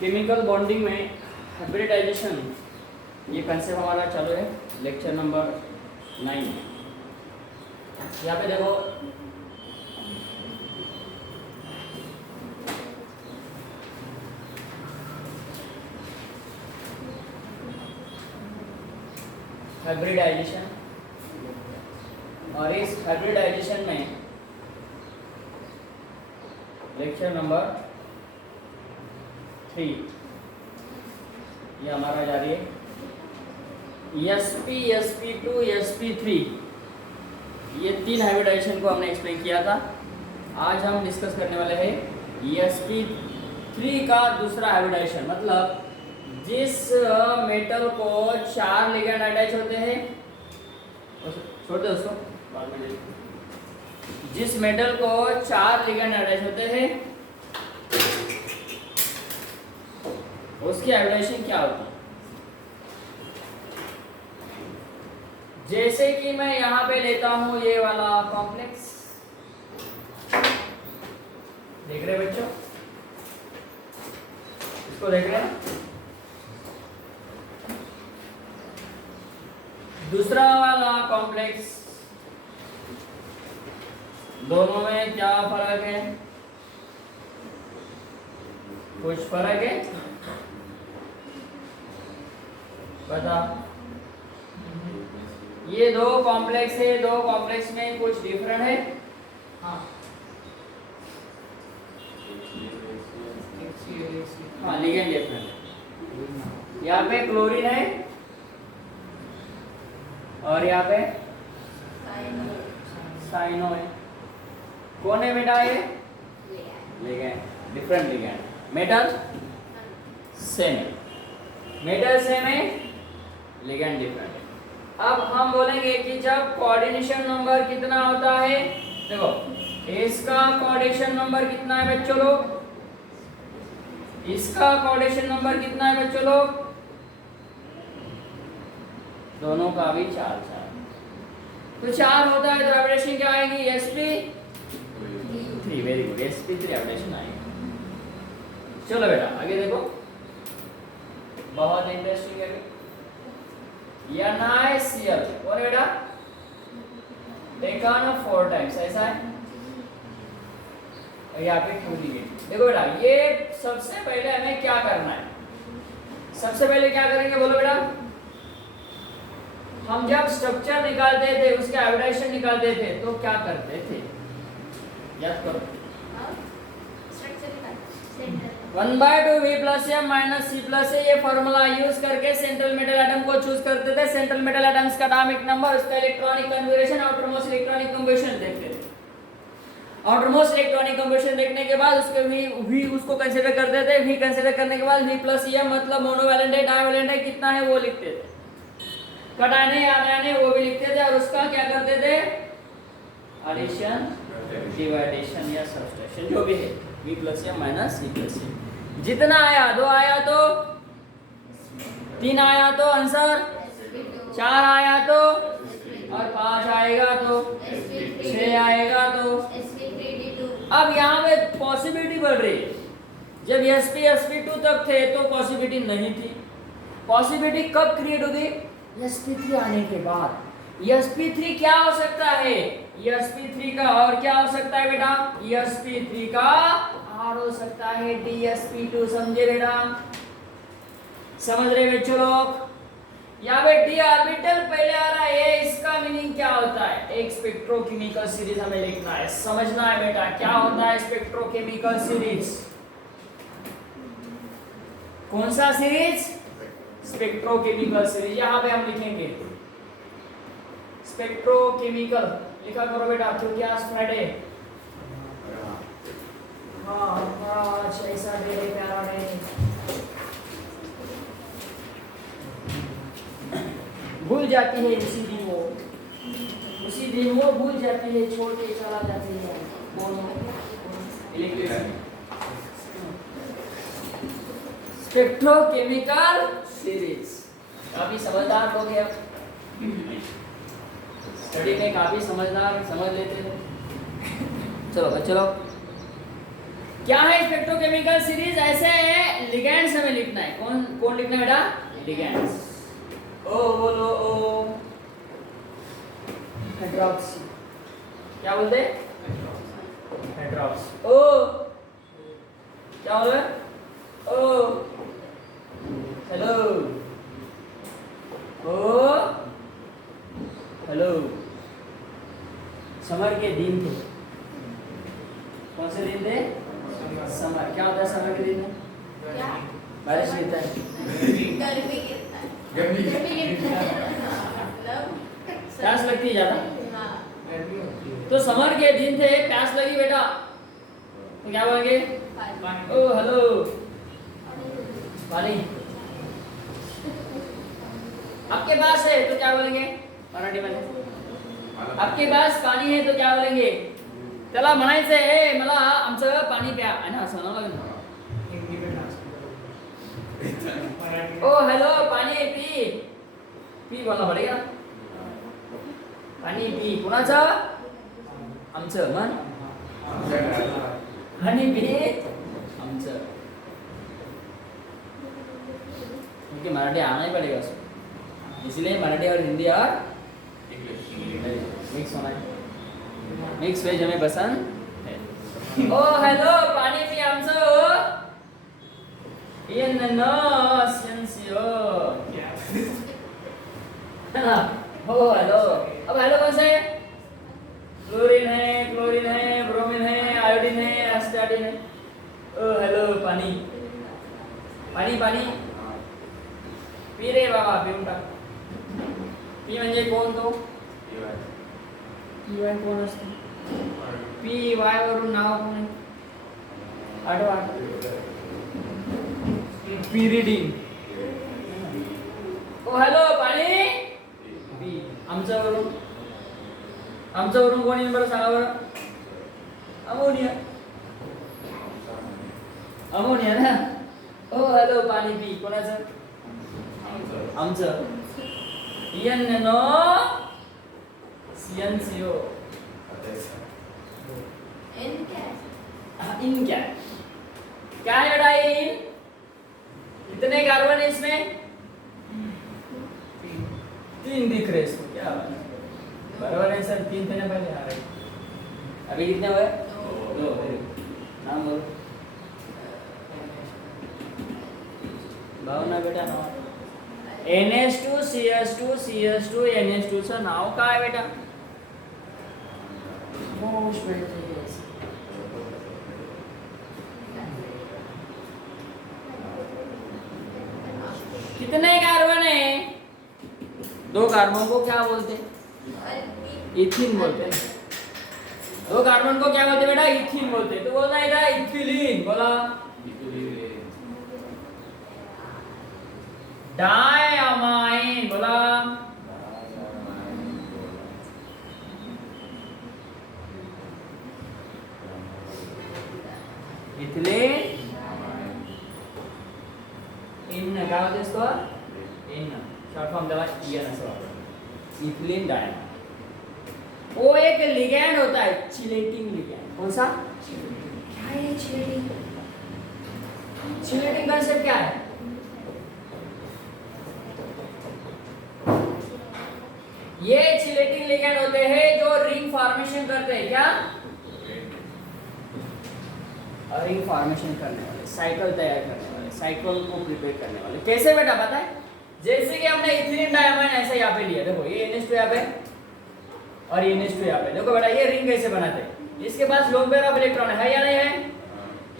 Chemical bonding में hybridisation, ये concept हमारा चालू है लेक्चर नंबर 9 में। यहाँ पे देखो हाइब्रिडाइजेशन, और इस हाइब्रिडाइजेशन में लेक्चर नंबर 3 ये हमारा जारी है। sp sp2 sp3 ये 3 हाइब्रिडाइजेशन को हमने एक्सप्लेन किया था। आज हम डिस्कस करने वाले हैं sp3 का दूसरा हाइब्रिडाइजेशन, मतलब जिस मेटल को 4 लिगेंड अटैच होते हैं, छोड़ दो उसको बाद में देखेंगे। जिस मेटल को 4 लिगेंड अटैच होते हैं उसकी हाइब्रिडाइजेशन क्या होती है। जैसे कि मैं यहाँ पे लेता हूँ ये वाला कॉम्प्लेक्स, देख रहे बच्चों, इसको देख रहे हैं। दूसरा वाला कॉम्प्लेक्स, दोनों में क्या फर्क है? कुछ फर्क है? बता। ये 2 कॉम्प्लेक्स है, 2 कॉम्प्लेक्स में कुछ डिफरेंट है। हाँ हाँ, लिगेंड डिफरेंट है। यहाँ पे क्लोरीन है और यहाँ पे साइनो है। कौन है बेटा ये? Ligand, different ligand. Metal same है, मेटल सेम है, लिगेंड डिफरेंट है। अब हम बोलेंगे कि जब कोऑर्डिनेशन नंबर कितना होता है, देखो इसका कोऑर्डिनेशन नंबर कितना है बच्चों लोग, इसका कोऑर्डिनेशन नंबर कितना है बच्चों लोग, दोनों का भी 4 तो 4 होता है तो हाइब्रिडेशन क्या आएगी? sp3। Very good, sp3 hybridisation आएगी। चलो बेटा आगे देखो, बहुत इंटरेस्टिंग है। NiCl और बेटा टेकन 4 टाइम्स, ऐसा है। और यहाँ पे 2 लिगेंड। देखो बेटा ये सबसे पहले हमें क्या करना है, सबसे पहले क्या करेंगे बोलो बेटा। हम जब स्ट्रक्चर निकालते थे, उसके हाइब्रिडाइजेशन निकालते थे तो क्या करते थे, याद करो। 1/2 V + m - C + a, ये फॉर्मूला यूज करके सेंट्रल मेटल एटम को चूज करते थे। सेंट्रल मेटल एटम्स का एटॉमिक नंबर, उसका electronic configuration, outermost electronic combination देखते थे। आउटरमोस्ट इलेक्ट्रॉनिक कंबिनेशन देखने के बाद उसके V उसको कंसीडर करते थे। V कंसीडर करने के बाद V + m मतलब मोनोवैलेंट है, डाइवैलेंट है, कितना है वो लिखते थे। कटाने आने वो भी लिखते थे और उसका क्या करते थे, एडिशन, डिवाइडेशन या सब्सट्रैक्शन जो भी है। V + m - C + a, जितना आया 2 आया तो 3 आया तो आंसर, 4 आया तो, और 5 आएगा तो, 6 आएगा तो। अब यहाँ पे पॉसिबिलिटी बढ़ रही है। जब sp sp2 तक थे तो पॉसिबिलिटी नहीं थी। पॉसिबिलिटी कब क्रिएट होगी? sp3 आने के बाद। sp3 क्या हो सकता है? sp3 का और क्या हो सकता है बेटा? sp3 का और हो सकता है dsp2। समझे बेटा? समझ रहे बच्चों लोग? यहाँ पे d ऑर्बिटल पहले आ रहा है, इसका मीनिंग क्या होता है? एक स्पेक्ट्रोकेमिकल सीरीज हमें लिखना है, समझना है बेटा क्या होता है स्पेक्ट्रोकेमिकल सीरीज। कौन सा सीरीज? Spectrochemical series. यहाँ पे हम लिखेंगे स्पेक्ट्रोकेमिकल, लिखा करो बेटा क्योंकि आज फ्राइडे। हाँ आज ऐसा डे है, प्यारा डे। भूल जाती है उसी दिन वो भूल जाती है, छोड़ के चला जाती है। Spectrochemical series. काफी समझदार लोग हैं, स्टडी में काफी समझदार, समझ लेते हैं। चलो बच्चों लोग क्या है स्पेक्ट्रोकेमिकल सीरीज? ऐसे है लिगेंड्स हमें लिखना है। कौन कौन लिखना है बेटा? लिगेंड्स। ओ बोलो ओ। हाइड्रोक्सी क्या बोलते हैं? हाइड्रोक्सी। ओ क्या बोल रहे? ओ हेलो ओ हेलो। समर के दिन थे। कौन से दिन थे? समर। क्या होता है समर के दिन में? बारिश गिरता है। प्यास लगती है ज्यादा। तो समर के दिन थे, प्यास लगी बेटा, तो क्या बोलेंगे? ओ हेलो पानी। आपके पास है तो क्या बोलेंगे मराठी में? आपके पास पाणी है तो क्या बोलेंगे? त्याला म्हणायचं आहे मला आमचं पाणी प्या आहे ना, असं म्हणावं लागेल ना. ओ हेलो पाणी पी पी बोलना पडेगा. पाणी पी कुणाचं? आमचं. मन पाणी पी आमचं. क्योंकि मराठी आना ही पड़ेगा उसको, इसलिए मराठी और हिंदी और मिक्स होना है. मिक्स वेज हमें पसंद है. ओ हेलो पाणी पी आमचं. इन नॉसियो हो हेलो. अब हेलो कौन सा है? क्लोरीन है, क्लोरीन है, ब्रोमीन है, आयोडीन है, एस्टाटीन है. ओ हेलो पाणी. पाणी पाणी पी रे बाबा, पिऊन टाक. पी म्हणजे कोण? तो पी वाय कोण असतो? पी वाय वरून नाव कोण आहे? आठवा. पिरिडीन. ओ हॅलो पाणी पी. आमच्यावरून कोण येईल बरं सांगा बरं? अमोनिया. अमोनिया ना. ओ हॅलो पाणी पी. कोणाचं? आमचं. N no सीएनसीओ. इन क्या है बेटा? इन कितने कार्बन है इसमें? 3 दिख रहे इसको. क्या बराबर है सर? 3 थे ना पहले. आ रहे अभी कितने हुए? 2. नाम बोलो. भावना बेटा नाव. NH2 CH2 CH2 NH2 चं नाव काय बेटा? कितने कार्बन है? 2 कार्बन को क्या बोलते? इथिन बोलते हैं. 2 कार्बन को क्या बोलते बेटा? इथिन बोलते. तो बोलना है क्या? इथिलीन. बोला. डायमाइन. बोला. इथिलीन. इन काय होते इसको? इन शॉर्ट फॉर्म त्याला इन असं वापरतात. Ethylene diamine. वो एक लिगैंड होता है, चिलेटिंग लिगैंड. कौन सा? क्या है चिलेटिंग? चिलेटिंग कंसेप्ट क्या है? ये चिलेटिंग लिगैंड होते हैं जो रिंग फॉर्मेशन करते हैं. क्या? रिंग फॉर्मेशन करने वाले, साइकिल तैयार करने वाले, साइकिल को प्रिपेयर करने वाले. कैसे बेटा पता है? जैसे कि हमने इथिलीन डायमाइन ऐसे यहाँ पे लिया. देखो ये NH2 यहाँ पे और ये NH2 यहाँ पे. देखो बेटा ये रिंग कैसे बनाते हैं? इसके पास लोन पेयर ऑफ इलेक्ट्रॉन है या नहीं है?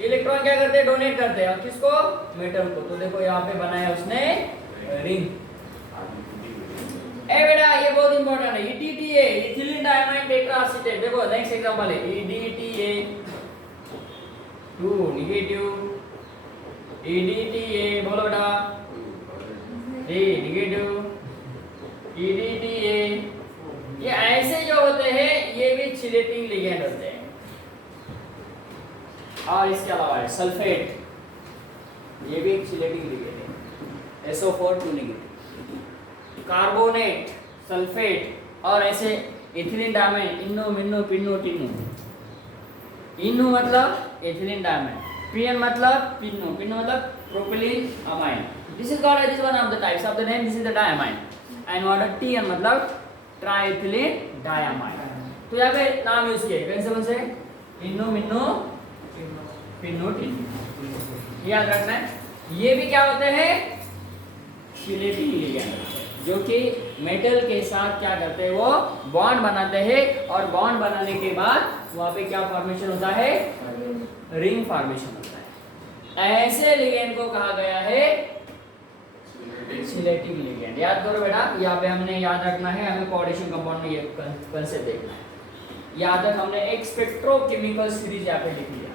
इलेक्ट्रॉन क्या करते हैं? डोनेट करते हैं. किसको? मेटल को. तो देखो यहाँ पे बनाया उसने रिंग. ए बेटा ये बहुत इंपॉर्टेंट है. EDTA ethylene diamine tetraacetate. देखो नेक्स्ट एग्जांपल है EDTA 2 नेगेटिव. EDTA बोलो बेटा. 3 नेगेटिव. EDTA ये ऐसे जो होते हैं ये भी चिलेटिंग लिगैंड होते हैं. और इसके अलावा है सल्फेट. ये भी एक चिलेटिंग लिगैंड है. SO4 2 negative. कार्बोनेट, सल्फेट और ऐसे इथिलीन डायमाइन. इन्नो मिन्नो पिन्नो टिन्नो. इन्नो मतलब एथिलीन डायमाइन, PN मतलब पिनो, पिनो मतलब propylene amine. This is called as one of the types of the name. This is the diamine. And what TN मतलब ट्राइथिलीन diamine. तो यहाँ पे नाम यूज किए कौन से कौन से? इनो मिनो पिनो टिनो, याद रखना है. ये भी क्या होते हैं? सिलेटिंग लिगेंड, जो कि मेटल के साथ क्या करते हैं, वो बॉन्ड बनाते हैं और बॉन्ड बनाने के बाद वहाँ पे क्या फॉर्मेशन होता है? रिंग फॉर्मेशन होता है. ऐसे लिगेंड को कहा गया है सिलेटिंग लिगेंड. याद करो बेटा, यहाँ पे हमने याद रखना है, हमें कोऑर्डिनेशन कंपाउंड में ये कंसेप्ट देखना है. याद रख, हमने एक स्पेक्ट्रोकेमिकल सीरीज यहाँ पे लिख लिया.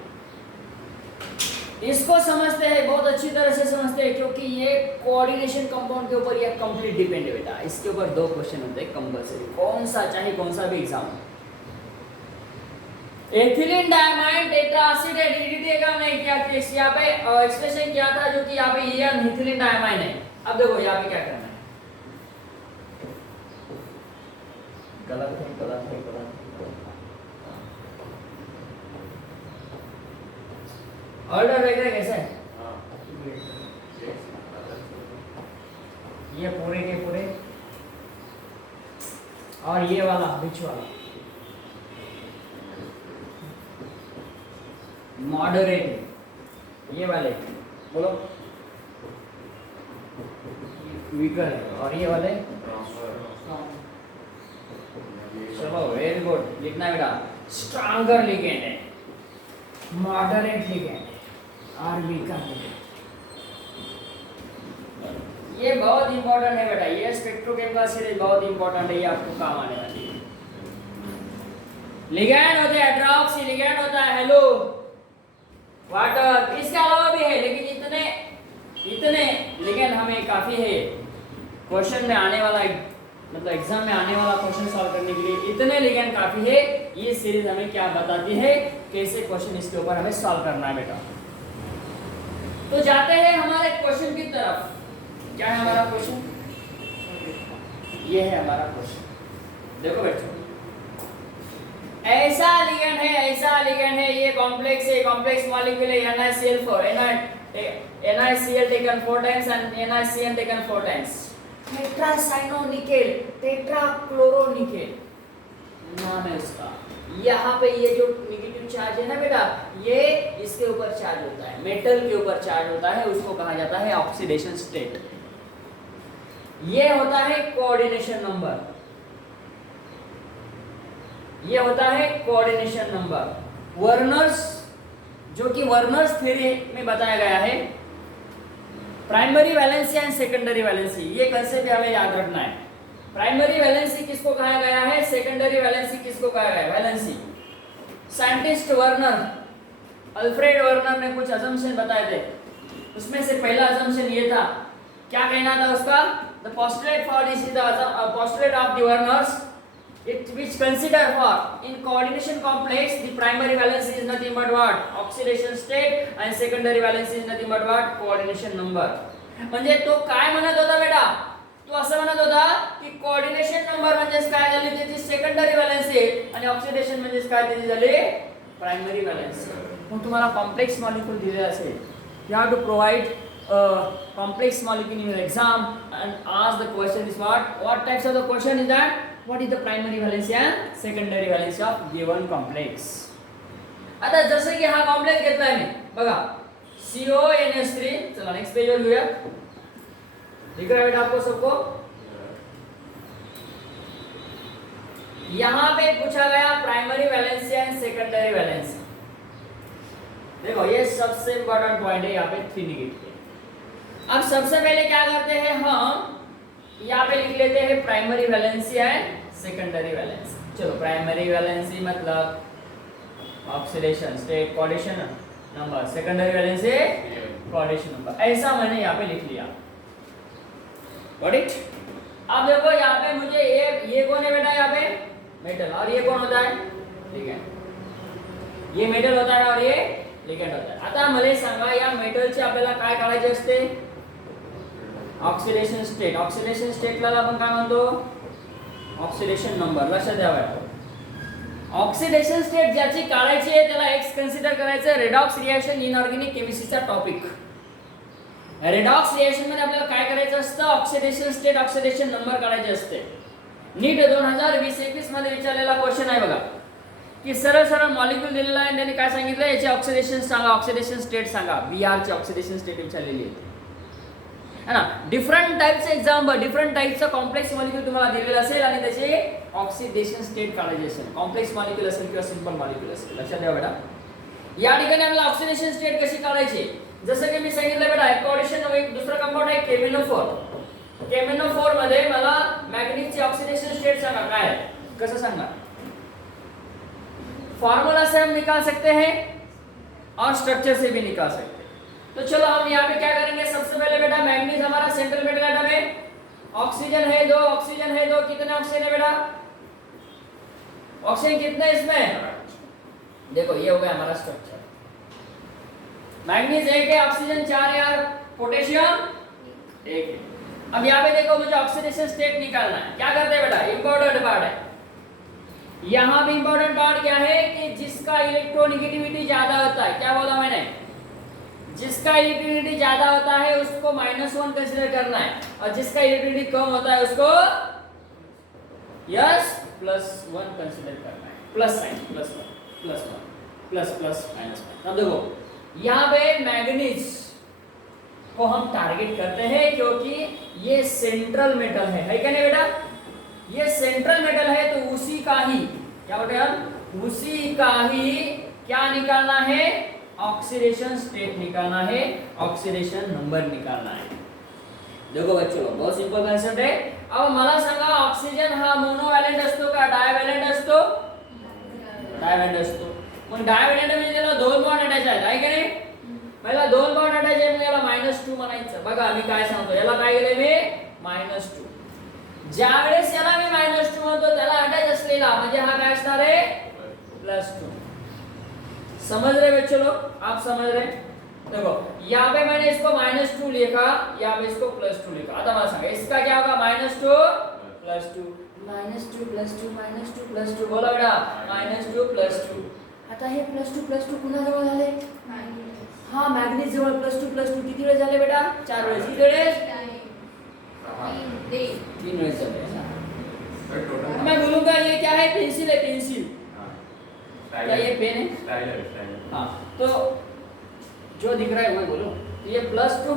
इसको समझते हैं, बहुत अच्छी तरह से समझते हैं, क्योंकि ये कोऑर्डिनेशन कंपाउंड के ऊपर ये कंप्लीट डिपेंड है बेटा. इसके ऊपर 2 क्वेश्चन होते हैं कंपलसरी, कौन सा चाहे कौन सा भी exam. Ethylene diamine tetra acid का हमने क्या यहाँ पे एक्सप्रेशन किया था, जो कि यहाँ पे ये एथिलीन डायमाइन है. अब देखो यहाँ पे क्या करना है. गलत है, गलत है, गलत है. ऑर्डर देख रहे कैसे है? ये पूरे के पूरे और ये वाला बीच वाला मॉडरेट, ये वाले बोलो वीकर है, और ये वाले चलो वेरी गुड. लिखना है बेटा, स्ट्रॉन्गर लिगेंड है, मॉडरेट लिगेंड है और वीकर लिगेंड. ये बहुत इंपॉर्टेंट है बेटा, ये स्पेक्ट्रोकेमिकल सीरीज बहुत इंपॉर्टेंट है, ये आपको काम आने वाली है. लिगेंड होते हैं हाइड्रोक्सी लिगेंड होता है हेलो वाटर, इसके अलावा भी है, लेकिन इतने इतने लिगेंड हमें काफी है क्वेश्चन में आने वाला, मतलब एग्जाम में आने वाला क्वेश्चन सॉल्व करने के लिए. इतने लिगेंड काफी है. ये सीरीज हमें क्या बताती है, कैसे क्वेश्चन इसके ऊपर हमें सॉल्व करना है बेटा. तो जाते हैं हमारे क्वेश्चन की तरफ. क्या है हमारा क्वेश्चन? ये है हमारा क्वेश्चन. देखो बेटा, ऐसा लिगेंड है, ऐसा लिगेंड है, ये कॉम्प्लेक्स है, कॉम्प्लेक्स मॉलिक्यूल है NaCl4, NaCl taken 4 times and NaCN taken 4 times. टेट्रासाइनोनिकेल, टेट्राक्लोरोनिकेल नाम है उसका. यहाँ पे ये जो नेगेटिव चार्ज है ना बेटा, ये इसके ऊपर चार्ज होता है, मेटल के ऊपर चार्ज होता है, उसको कहा जाता है ऑक्सीडेशन स्टेट. ये होता है कोऑर्डिनेशन नंबर, ये होता है कोऑर्डिनेशन नंबर. वर्नर्स, जो कि वर्नर्स थ्योरी में बताया गया है, primary valency and secondary valency, ये कंसेप्ट हमें याद रखना है. प्राइमरी वैलेंसी किसको कहा गया है, सेकेंडरी वैलेंसी किसको कहा गया है? Valency. Scientist Werner, Alfred Werner ने कुछ असम्पशन बताए थे. उसमें से पहला असम्पशन ये था, क्या कहना था उसका? The postulate for this is the postulate of the Werner's which consider for in coordination complex the primary valence is nothing but what? Oxidation state, and secondary valence is nothing but what? Coordination number. म्हणजे तो काय म्हणत होता बेटा? तो असं म्हणत होता की कोऑर्डिनेशन नंबर म्हणजे काय झाली, त्याची सेकंडरी वॅलेन्सी आणि ऑक्सिडेशन म्हणजे काय, त्याची झाली प्रायमरी वॅलेन्सी. मग तुम्हाला कॉम्प्लेक्स मॉलिक्यूल दिलेला असेल, you have to provide complex molecule in your exam and ask the question is what types of the question is that? What is the primary valency and secondary valency of given complex? आता जसं की हा complex घेतलाय मी, बघा CONH3. चला next page वर घेऊया. दिख रहा है बेटा आपको सबको? यहाँ पे पूछा गया primary valency and secondary valency. देखो ये सबसे इंपॉर्टेंट पॉइंट है, यहाँ पे 3 निगेटिव. अब सबसे पहले क्या करते हैं, हम यहाँ पे लिख लेते हैं primary valency and secondary valency. चलो प्राइमरी वैलेंसी मतलब oxidation state coordination number, secondary valency coordination number, ऐसा मैंने यहाँ पे लिख लिया. Got it? अब देखो यहाँ पे मुझे ये कौन है बेटा, यहाँ पे मेटल, और ये कौन होता है? लिगेंड. ये मेटल होता है और ये लिगेंड होता है. आता मला सांगा, या मेटलचे आपल्याला काय काढायचे असते? Oxidation state. ऑक्सिडेशन स्टेटला आपण काय म्हणतो? Oxidation number. लक्षात द्यावा. ऑक्सिडेशन स्टेट ज्याची काढायची आहे त्याला एक्स कन्सिडर करायचं. रेडॉक्स रिएक्शन इनऑर्गॅनिक केमिस्ट्रीचा टॉपिक. रेडॉक्स रिएक्शन मध्ये आपल्याला काय करायचं असतं, ऑक्सिडेशन स्टेट, ऑक्सिडेशन नंबर काढायचे असते. नीट 2020-21 मध्ये विचारलेला क्वेश्चन आहे बघा, की सरळ सरळ मॉलिक्यूल दिलेला आहे, त्यांनी काय सांगितलं, याचे ऑक्सिडेशन सांगा, ऑक्सिडेशन स्टेट सांगा. Br ची ऑक्सिडेशन स्टेट विचारलेली आहे ना. डिफरंट टाइपचे एक्झाम्पल, डिफरंट टाइपचा कॉम्प्लेक्स मॉलिक्यूल तुम्हाला दिलेला असेल आणि त्याचे ऑक्सिडेशन स्टेट काढायचे असेल. कॉम्प्लेक्स मॉलिक्यूल असेल किंवा सिंपल मॉलिक्यूल असेल, लक्षात ठेवा बेटा. या ठिकाणी आपल्याला ऑक्सिडेशन स्टेट कशी काढायची, जसं की मी सांगितलं बेटा, एक्वाडिशन एक दुसरा कंपाऊंड आहे केमिनोफोर. केमिनोफोर मध्ये मला मॅग्नीजची ऑक्सिडेशन स्टेट सांगा काय है, कसं सांगणार. फॉर्मूला से हम निकाल सकते हैं और स्ट्रक्चर से भी निकाल सकते हैं. तो चलो हम यहाँ पे क्या करेंगे, सबसे पहले बेटा मैग्नीज हमारा सेंट्रल मेटल एटम है, ऑक्सीजन है 2, ऑक्सीजन है 2, कितने ऑक्सीजन है बेटा, ऑक्सीजन कितने इसमें, देखो ये हो गया हमारा स्ट्रक्चर. मैग्नीज 1 है, ऑक्सीजन 4 है और पोटेशियम 1 है. अब यहाँ पे देखो मुझे ऑक्सीडेशन स्टेट निकालना है. क्या करते हैं बेटा, इंपॉर्टेंट पार्ट है. यहाँ भी इंपॉर्टेंट पार्ट क्या है कि जिसका इलेक्ट्रोनेगेटिविटी ज्यादा होता है, क्या बोला मैंने, जिसका इलेक्ट्रिसिटी ज्यादा होता है उसको -1 कंसीडर करना है, और जिसका इलेक्ट्रिसिटी कम होता है उसको यस +1 कंसीडर करना है. Plus sign +1 +1 ++। अब देखो यहाँ पे मैग्नीज को हम टारगेट करते हैं क्योंकि ये सेंट्रल मेटल है क्या नहीं बेटा, ये सेंट्रल मेटल है, तो उसी का ही क्या बोलते हैं हम, उसी का ही क्या निकालना है, ऑक्सीडेशन स्टेट निकालना है, ऑक्सीडेशन नंबर निकालना है. देखो बच्चों बहुत सिंपल कॉन्सेप्ट है. अब मला सांगा ऑक्सिजन हा मोनोव्हॅलेंट असतो का डायव्हॅलेंट असतो, डायव्हॅलेंट असतो. मग डायव्हॅलेंट म्हणजे त्याला 2 बॉन्ड अटॅच आहेत आहे की नाही, पहिला 2 बॉन्ड अटॅच आहे म्हणजे याला -2 म्हणायचं. बघा मी काय सांगतो, याला काय केलंय मी -2. ज्यावेळेस याला मी -2 म्हणतो त्याला अटॅच असलेला म्हणजे हा काय असणार आहे +2. समझ रहे बच्चों लोग, आप समझ रहे. देखो यहाँ पे मैंने इसको -2 लिखा, यहाँ पे इसको +2 लिखा. आता मला सांगा इसका क्या होगा, -2 +2 -2 +2 बोला बेटा, -2 +2. आता हे +2 पुन्हा जवळ झाले, हा मॅग्नीज जवळ +2 किती वेळ झाले बेटा, 4 वेळेस. किती वेळेस, 3 वेळेस झाले. मैं बोलूंगा ये क्या है, पेंसिल है, पेंसिल. क्या ये पेन है, हाँ. तो जो दिख रहा है वही बोलो. ये +2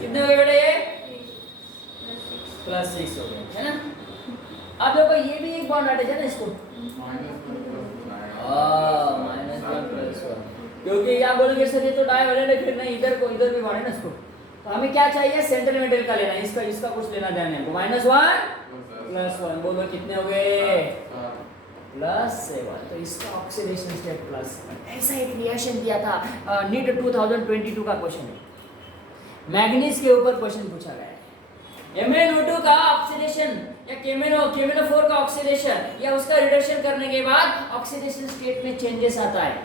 कितने हो गए बेटा, ये +6 हो गए है ना. अब देखो ये भी एक बॉन्ड अटैच है ना इसको, -1 क्योंकि यहाँ बोलोगे सर ये तो डायवैलेंट है, फिर नहीं इधर को इधर भी बॉन्ड है ना इसको. तो हमें क्या चाहिए, सेंट्रल मेटल का लेना है, इसका कुछ लेना देना नहीं. -1 +1 बोलो कितने हो गए, +7. तो इसका ऑक्सीडेशन स्टेट +7. ऐसा एक रिएक्शन दिया था नीट 2022 का क्वेश्चन है, मैग्नीज के ऊपर क्वेश्चन पूछा गया है. MnO2 का ऑक्सीडेशन या केमिनोफोर का ऑक्सीडेशन या उसका रिडक्शन करने के बाद ऑक्सीडेशन स्टेट में चेंजेस आता है.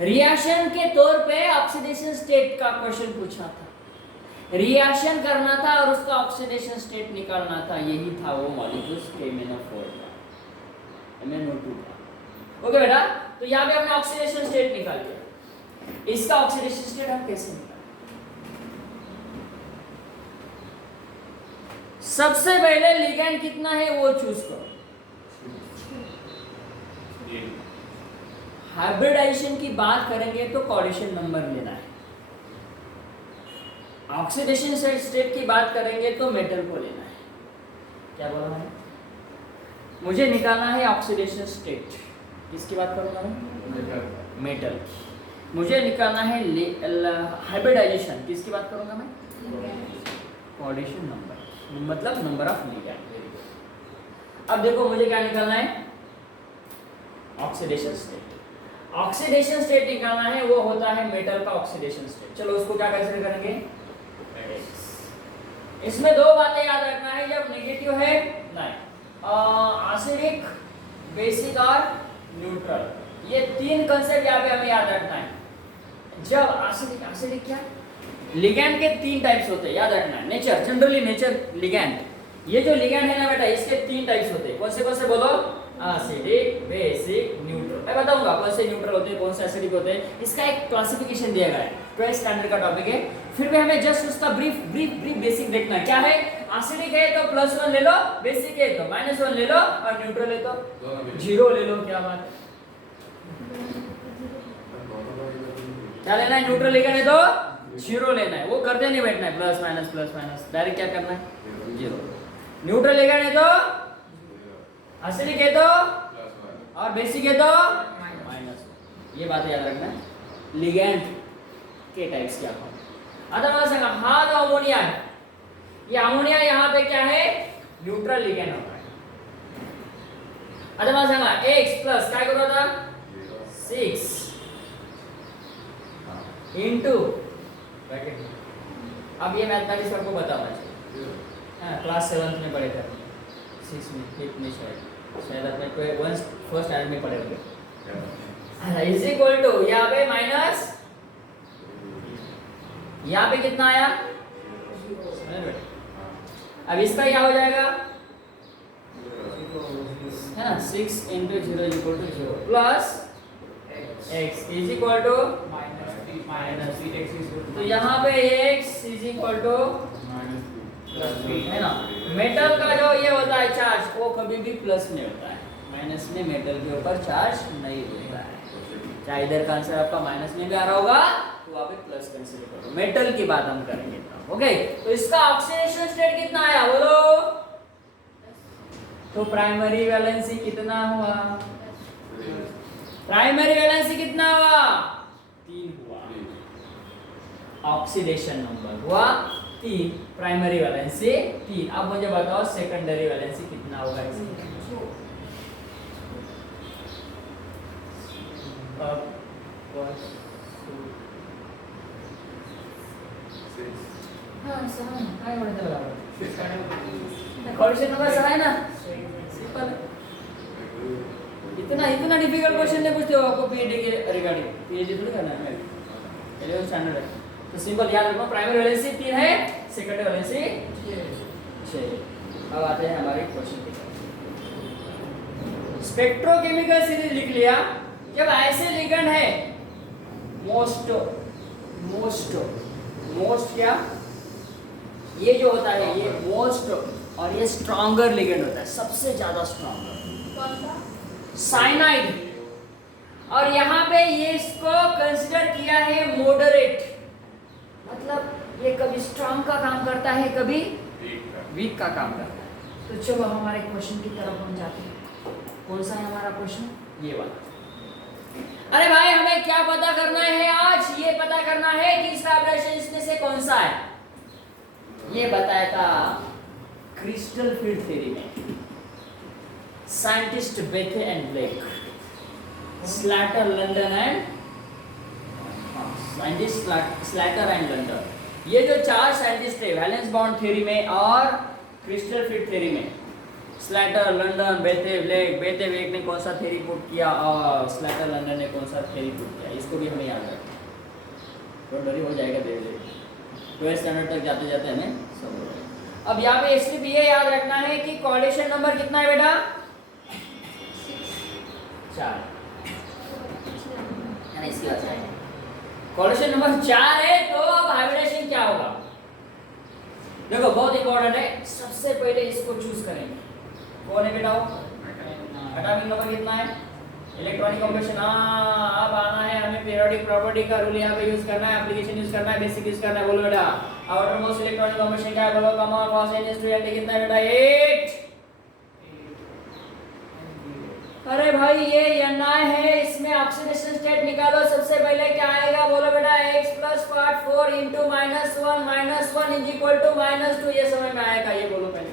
रिएक्शन के तौर पे ऑक्सीडेशन स्टेट का क्वेश्चन पूछा था, रिएक्शन करना था और उसका ऑक्सीडेशन स्टेट निकालना था. यही था वो मॉलिक्यूल्स केमिनोफोर का, MnO2 का. ओके बेटा, तो यहाँ पे हमने ऑक्सीडेशन स्टेट निकाल लिया. इसका ऑक्सीडेशन स्टेट हम कैसे निकालें, सबसे पहले लिगैंड कितना है वो चूज करो. हाइब्रिडाइजेशन की बात करेंगे तो कोऑर्डिनेशन नंबर लेना है. ऑक्सीडेशन स्टेट की बात करेंगे तो मेटल को लेना है. क्या बोला मैंने, मुझे निकालना है ऑक्सीडेशन स्टेट. किसकी बात करूंगा मैं, मेटल. मुझे निकालना है हाइब्रिडाइजेशन, किसकी बात करूंगा मैं, कोऑर्डिनेशन नंबर, मतलब नंबर ऑफ लिगैंड. अब देखो मुझे क्या निकालना है, ऑक्सीडेशन स्टेट. ऑक्सीडेशन स्टेट निकालना है, वो होता है मेटल का ऑक्सीडेशन स्टेट. चलो उसको क्या कंसीडर करेंगे, इसमें 2 बातें याद रखना है. जब नेगेटिव है नहीं, एसिडिक, बेसिक और न्यूट्रल, ये 3 कांसेप्ट यहाँ पे हमें याद रखना है. जब एसिडिक क्या, लिगैंड के 3 टाइप्स होते हैं, याद रखना है. नेचर, जनरली नेचर लिगैंड, ये जो लिगैंड है ना बेटा, इसके 3 टाइप्स होते हैं. कौन से बोलो, एसिडिक, बेसिक, न्यूट्रल। मैं बताऊंगा कौन से न्यूट्रल होते हैं, कौन से एसिडिक होते हैं, इसका एक क्लासिफिकेशन दिया गया है। 12th स्टैंडर्ड का टॉपिक है। फिर भी हमें जस्ट उसका ब्रीफ बेसिक देखना है। क्या है? एसिडिक है तो +1 ले लो, बेसिक है तो -1 ले लो, और न्यूट्रल है तो 0 ले लो। क्या बात है? क्या लेना है? न्यूट्रल लेकर है तो 0 लेना है। वो करते नहीं बैठना है प्लस माइनस, डायरेक्ट क्या करना है? 0। न्यूट्रल लेकर है तो एसिडिक है तो और बेसिक है तो -1। ये बात याद रखना है। लिगेंड के टाइप्स क्या हो। आता मला सांगा, हा जो अमोनिया है, ये अमोनिया यहाँ पे क्या है? न्यूट्रल लिगेंड होता है। आता मला सांगा, x प्लस काय करू आता? 6 इंटू ब्रैकेट। अब ये मैथमेटिक्स आपको बताना चाहिए। हाँ, क्लास 7th में पढ़े थे, 6 में, 5th में शायद आपने कोई वंस फर्स्ट स्टैंडर्ड में पढ़े होंगे। इज इक्वल टू यहाँ पे माइनस, यहाँ पे कितना आया? अब इसका क्या हो जाएगा? है ना, 6 into 0 is equal to 0 plus x is equal to minus. तो यहाँ पे x इज इक्वल टू है ना। मेटल का जो ये होता है चार्ज, वो कभी भी प्लस में होता है, माइनस में मेटल के ऊपर चार्ज नहीं होता है। चाहे इधर का आंसर आपका माइनस में भी आ रहा होगा तो वहाँ पे प्लस कंसीडर करो। मेटल की बात हम करेंगे। ओके, तो इसका ऑक्सीडेशन स्टेट कितना आया बोलो? तो प्राइमरी वैलेंसी कितना हुआ? प्राइमरी वैलेंसी कितना हुआ? 3 हुआ। ऑक्सीडेशन नंबर हुआ 3, प्राइमरी वैलेंसी 3। अब मुझे बताओ सेकेंडरी वैलेंसी कितना होगा इसका? हाँ, सही है। बोले तो बराबर। क्वेश्चन नंबर सही है ना? सिंपल। इतना डिफिकल्ट क्वेश्चन नहीं पूछते हो आपको पीएचडी के रिगार्डिंग। पीएचडी थोड़ी करना है, 11th स्टैंडर्ड है तो सिंपल याद रखो। प्राइमरी वैलेंसी 3 है, सेकेंडरी वैलेंसी 6। अब आते हैं हमारे क्वेश्चन पे। स्पेक्ट्रोकेमिकल सीरीज लिख लिया। जब ऐसे लिगेंड है, मोस्ट क्या, ये जो होता है ये मोस्ट, और ये स्ट्रॉन्गर लिगेंड होता है, सबसे ज्यादा स्ट्रॉन्गर साइनाइड। और यहाँ पे ये इसको कंसिडर किया है मॉडरेट, मतलब ये कभी स्ट्रॉन्ग का काम करता है, कभी वीक का काम करता है। तो चलो हमारे क्वेश्चन की तरफ हम जाते हैं। कौन सा है हमारा क्वेश्चन? ये वाला। अरे भाई, हमें क्या पता करना है आज? ये पता करना है कि इस वाइब्रेशन इसमें से कौन सा है। ये बताया था क्रिस्टल फील्ड थ्योरी में साइंटिस्ट बेथे एंड ब्लेक, Slater London and scientist Slater and London. ये जो 4 साइंटिस्ट थे वैलेंस बॉन्ड थ्योरी में और क्रिस्टल फील्ड थ्योरी में, स्लैटर लंदन बेथे ब्लेक ने कौन सा थ्योरी पुट किया और स्लैटर लंदन ने कौन सा थ्योरी पुट किया, इसको भी हमें याद रखना। तो डरी हो जाएगा धीरे धीरे, 12th स्टैंडर्ड तक जाते जाते हमें सब हो जाएगा। अब यहाँ पे सिर्फ ये याद रखना है कि कोऑर्डिनेशन नंबर कितना है बेटा? 4। कोऑर्डिनेशन नंबर 4 है। तो अब हाइब्रिडेशन क्या होगा? देखो बहुत इंपॉर्टेंट है। सबसे पहले इसको चूज करेंगे। कौन है बेटा? एटॉमिक नंबर कितना है? Electronic combination. अब आना है हमें पीरियोडिक प्रॉपर्टी का रूल यहाँ पे यूज करना है, एप्लीकेशन यूज करना है, बेसिक यूज करना है। बोलो बेटा आउटर मोस्ट इलेक्ट्रॉनिक कॉम्बिनेशन क्या है? बोलो come on cos n student कितना है बेटा? 8। अरे भाई ये Na है, इसमें ऑक्सीडेशन स्टेट निकालो। सबसे पहले क्या आएगा? बोलो बेटा x + part 4 * -1 = -2। ये समझ में आएगा? ये बोलो पहले।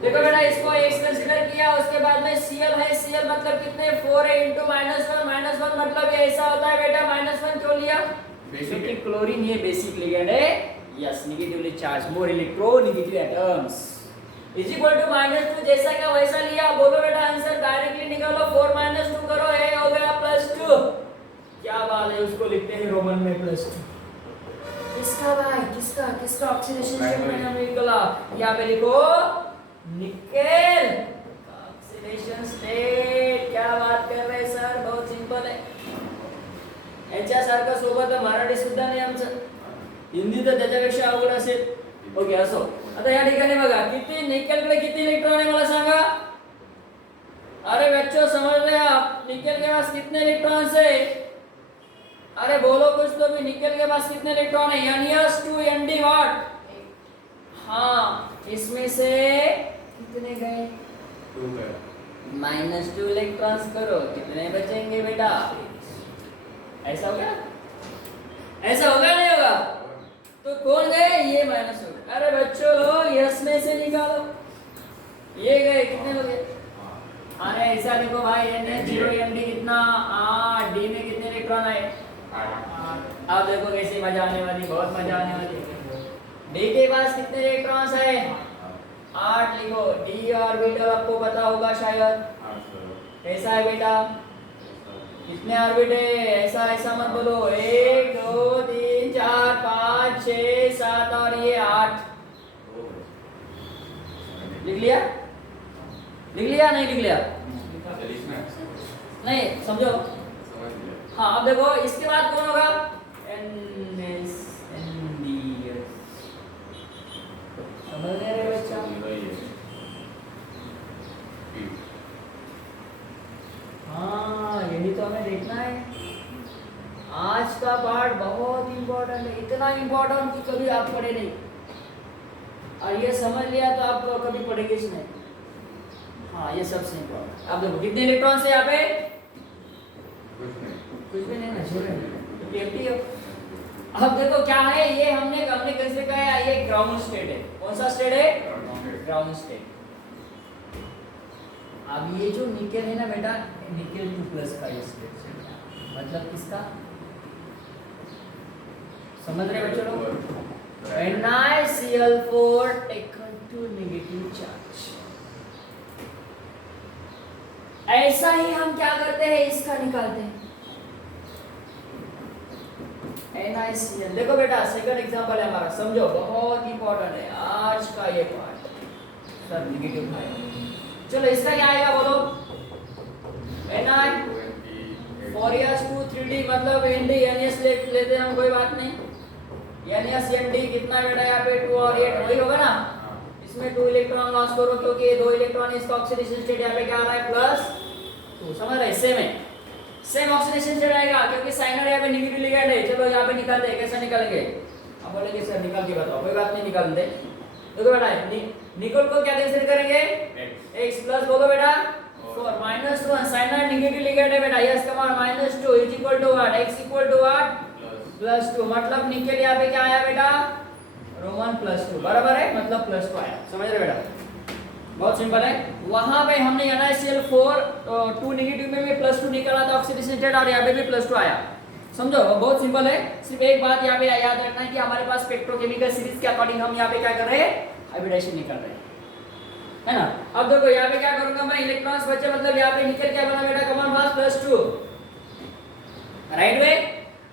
देखो बेटा इसको x कंसीडर किया, उसके बाद में Cl है। Cl मतलब कितने? 4 है * -1 मतलब ये ऐसा होता है बेटा। -1 क्यों लिया? क्योंकि क्लोरीन ये बेसिक लिगेंड है। Yes, negatively charge, more electronegative atoms is equal to -2। जैसा का वैसा लिया। बोलो बेटा आंसर डायरेक्टली निकालो। 4 - 2 करो, ये हो गया +2। क्या बात है, उसको लिखते हैं रोमन में +2। किसका भाई? किसका ऑक्सीडेशन स्टेट में निकला? यहाँ पे लिखो निकेल। ऑक्सीडेशन ग्रेट, क्या बात कर रहे सर, बहुत सिंपल आहे. यांच्यासारखं सोबत मराठी सुद्धा नाही आमचं, हिंदी तर त्याच्यापेक्षा अवघड असेल. ओके असो. आता या ठिकाणी बघा किती निकेलकडे किती इलेक्ट्रॉन आहे मला सांगा. अरे बच्चों समझ रहे आप, निकेल के पास कितने इलेक्ट्रॉन्स है? अरे बोलो कुछ तो भी, निकेल के पास कितने इलेक्ट्रॉन है? NS2 ND what? हाँ, इसमें से कितने गए? 2 गए. -2 इलेक्ट्रॉन्स करो, कितने बचेंगे बेटा? ऐसा होगा? ऐसा होगा नहीं होगा? तो कौन गए? ये माइनस हो गए. अरे बच्चों लोग यस में से निकालो, ये गए, कितने हो गए? अरे ऐसा देखो भाई, NH0 ND कितना 8, D में कितने इलेक्ट्रॉन आए? 8. अब देखो कैसी मजा आने वाली, बहुत मजा आने वाली. D के पास कितने इलेक्ट्रॉन्स आए? 8 लिखो. D ऑर्बिटल आपको पता होगा शायद, कैसा है बेटा? कितने ऑर्बिट है? ऐसा ऐसा मत बोलो. 1 2 3 4 5 6 7 और ये 8. लिख लिया? लिख लिया नहीं लिख लिया? नहीं समझो. हाँ अब देखो इसके बाद कौन होगा? NS ND. समझ रहे बच्चा? हाँ यही तो हमें देखना है. आज का पार्ट बहुत इम्पोर्टेंट है, इतना इम्पोर्टेंट कि कभी आप पढ़े नहीं, और ये समझ लिया तो आप कभी पढ़ेंगे ही नहीं. हाँ ये सबसे इम्पोर्टेंट. अब देखो कितने इलेक्ट्रॉन्स है यहाँ पे? कुछ भी नहीं ना, छोड़े एम्प्टी हो. अब देखो क्या है ये, हमने हमने कैसे कहा, ये ग्राउंड स्टेट है. कौन सा स्टेट है? Ground state. अब ये जो निकेल है ना बेटा, निकेल 2+ का ये स्टेट है, मतलब किसका? समझ रहे बच्चों लोग? NiCl4 taken to negative charge. ऐसा ही हम क्या करते हैं, इसका निकालते हैं. NiCl देखो बेटा, सेकंड एग्जांपल है हमारा, समझो बहुत इंपॉर्टेंट है आज का ये पार्ट. सब नेगेटिव है. चलो इसका क्या आएगा बोलो? Ni 4s2 3d मतलब ND NS लेते हैं हम, कोई बात नहीं. NS ND कितना बेटा यहाँ पे 2 और 8 वही होगा ना. इसमें 2 इलेक्ट्रॉन लॉस करो क्योंकि ये 2 इलेक्ट्रॉन, इसका ऑक्सीडेशन स्टेट यहाँ पे क्या आ रहा है? +2. समझ रहे? सेम है, सेम ऑक्सीडेशन स्टेट आएगा क्योंकि साइनर यहाँ पे नेगेटिव लिगेंड है. चलो यहाँ पे निकालते हैं, कैसे निकालेंगे? अब बोलेंगे सर निकाल के बताओ, कोई बात नहीं निकाल दे. देखो बेटा निकल को क्या कैंसिल करेंगे? x प्लस बोलो बेटा 4 -1 साइनर नेगेटिव लिगेंड है बेटा. Yes come on -2 is equal to what? x equal to what? +2. मतलब निकल यहाँ पे क्या आया बेटा? रोमन +2. बराबर है, मतलब +2 आया. समझ रहे बेटा? बहुत सिंपल है. वहां पे हमने NiCl4 2 नेगेटिव में भी +2 निकाला था ऑक्सीडेशन स्टेट, और यहाँ पे भी +2 आया. समझो बहुत सिंपल है. सिर्फ एक बात यहाँ पे याद रखना है कि हमारे पास स्पेक्ट्रोकेमिकल सीरीज के अकॉर्डिंग हम यहाँ पे क्या कर रहे हैं? हाइब्रिडेशन निकाल रहे हैं, है ना. अब देखो यहाँ पे क्या करूंगा मैं, इलेक्ट्रॉन्स बचे, मतलब यहाँ पे निकल क्या बना बेटा? कॉमन मास +2. Right way.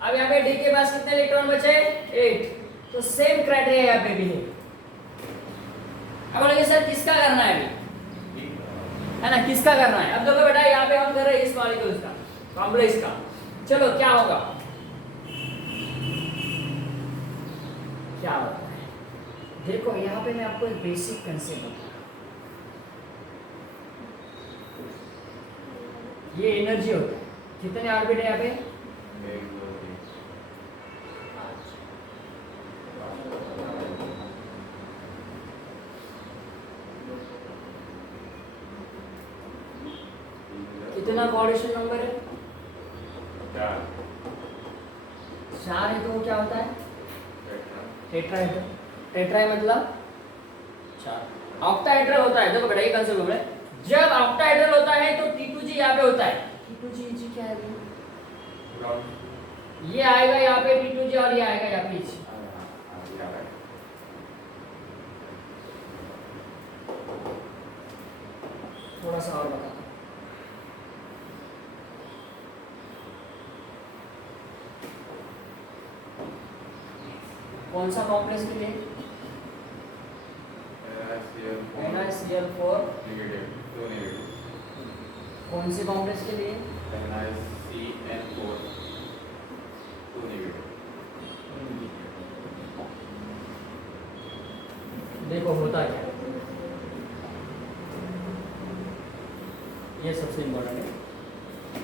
अब यहाँ पे D के पास कितने इलेक्ट्रॉन बचे? 8. तो सेम क्राइटेरिया यहाँ पे भी है. अब बोलेंगे सर किसका करना है अभी, है ना, किसका करना है? अब देखो बेटा यहाँ पे हम कर रहे हैं इस मॉलिक्यूल्स का, कॉम्प्लेक्स का. चलो क्या होगा, क्या होता है देखो यहाँ पे मैं आपको एक बेसिक कंसेप्ट बताऊं. ये एनर्जी होता है. कितने ऑर्बिट है यहाँ पे? कितना कोऑर्डिनेशन नंबर है? 4 है. तो क्या होता है? टेट्राहेड्रल. टेट्रा मतलब 4. ऑक्टाहेड्रल होता है. देखो बेटा ये कंसेप्ट है, जब ऑक्टाहेड्रल होता है तो T2G यहाँ पे होता है. T2G क्या है? ये आएगा यहाँ पे T2G और ये आएगा यहाँ पे. थोड़ा सा और बता. कौन सा कॉम्प्लेक्स के लिए? NiCl4 negative 2 negative. कौन से कॉम्प्लेक्स के लिए? पहला है CN4 2 नेगेटिव। देखो होता क्या है, ये सबसे इम्पोर्टेंट है।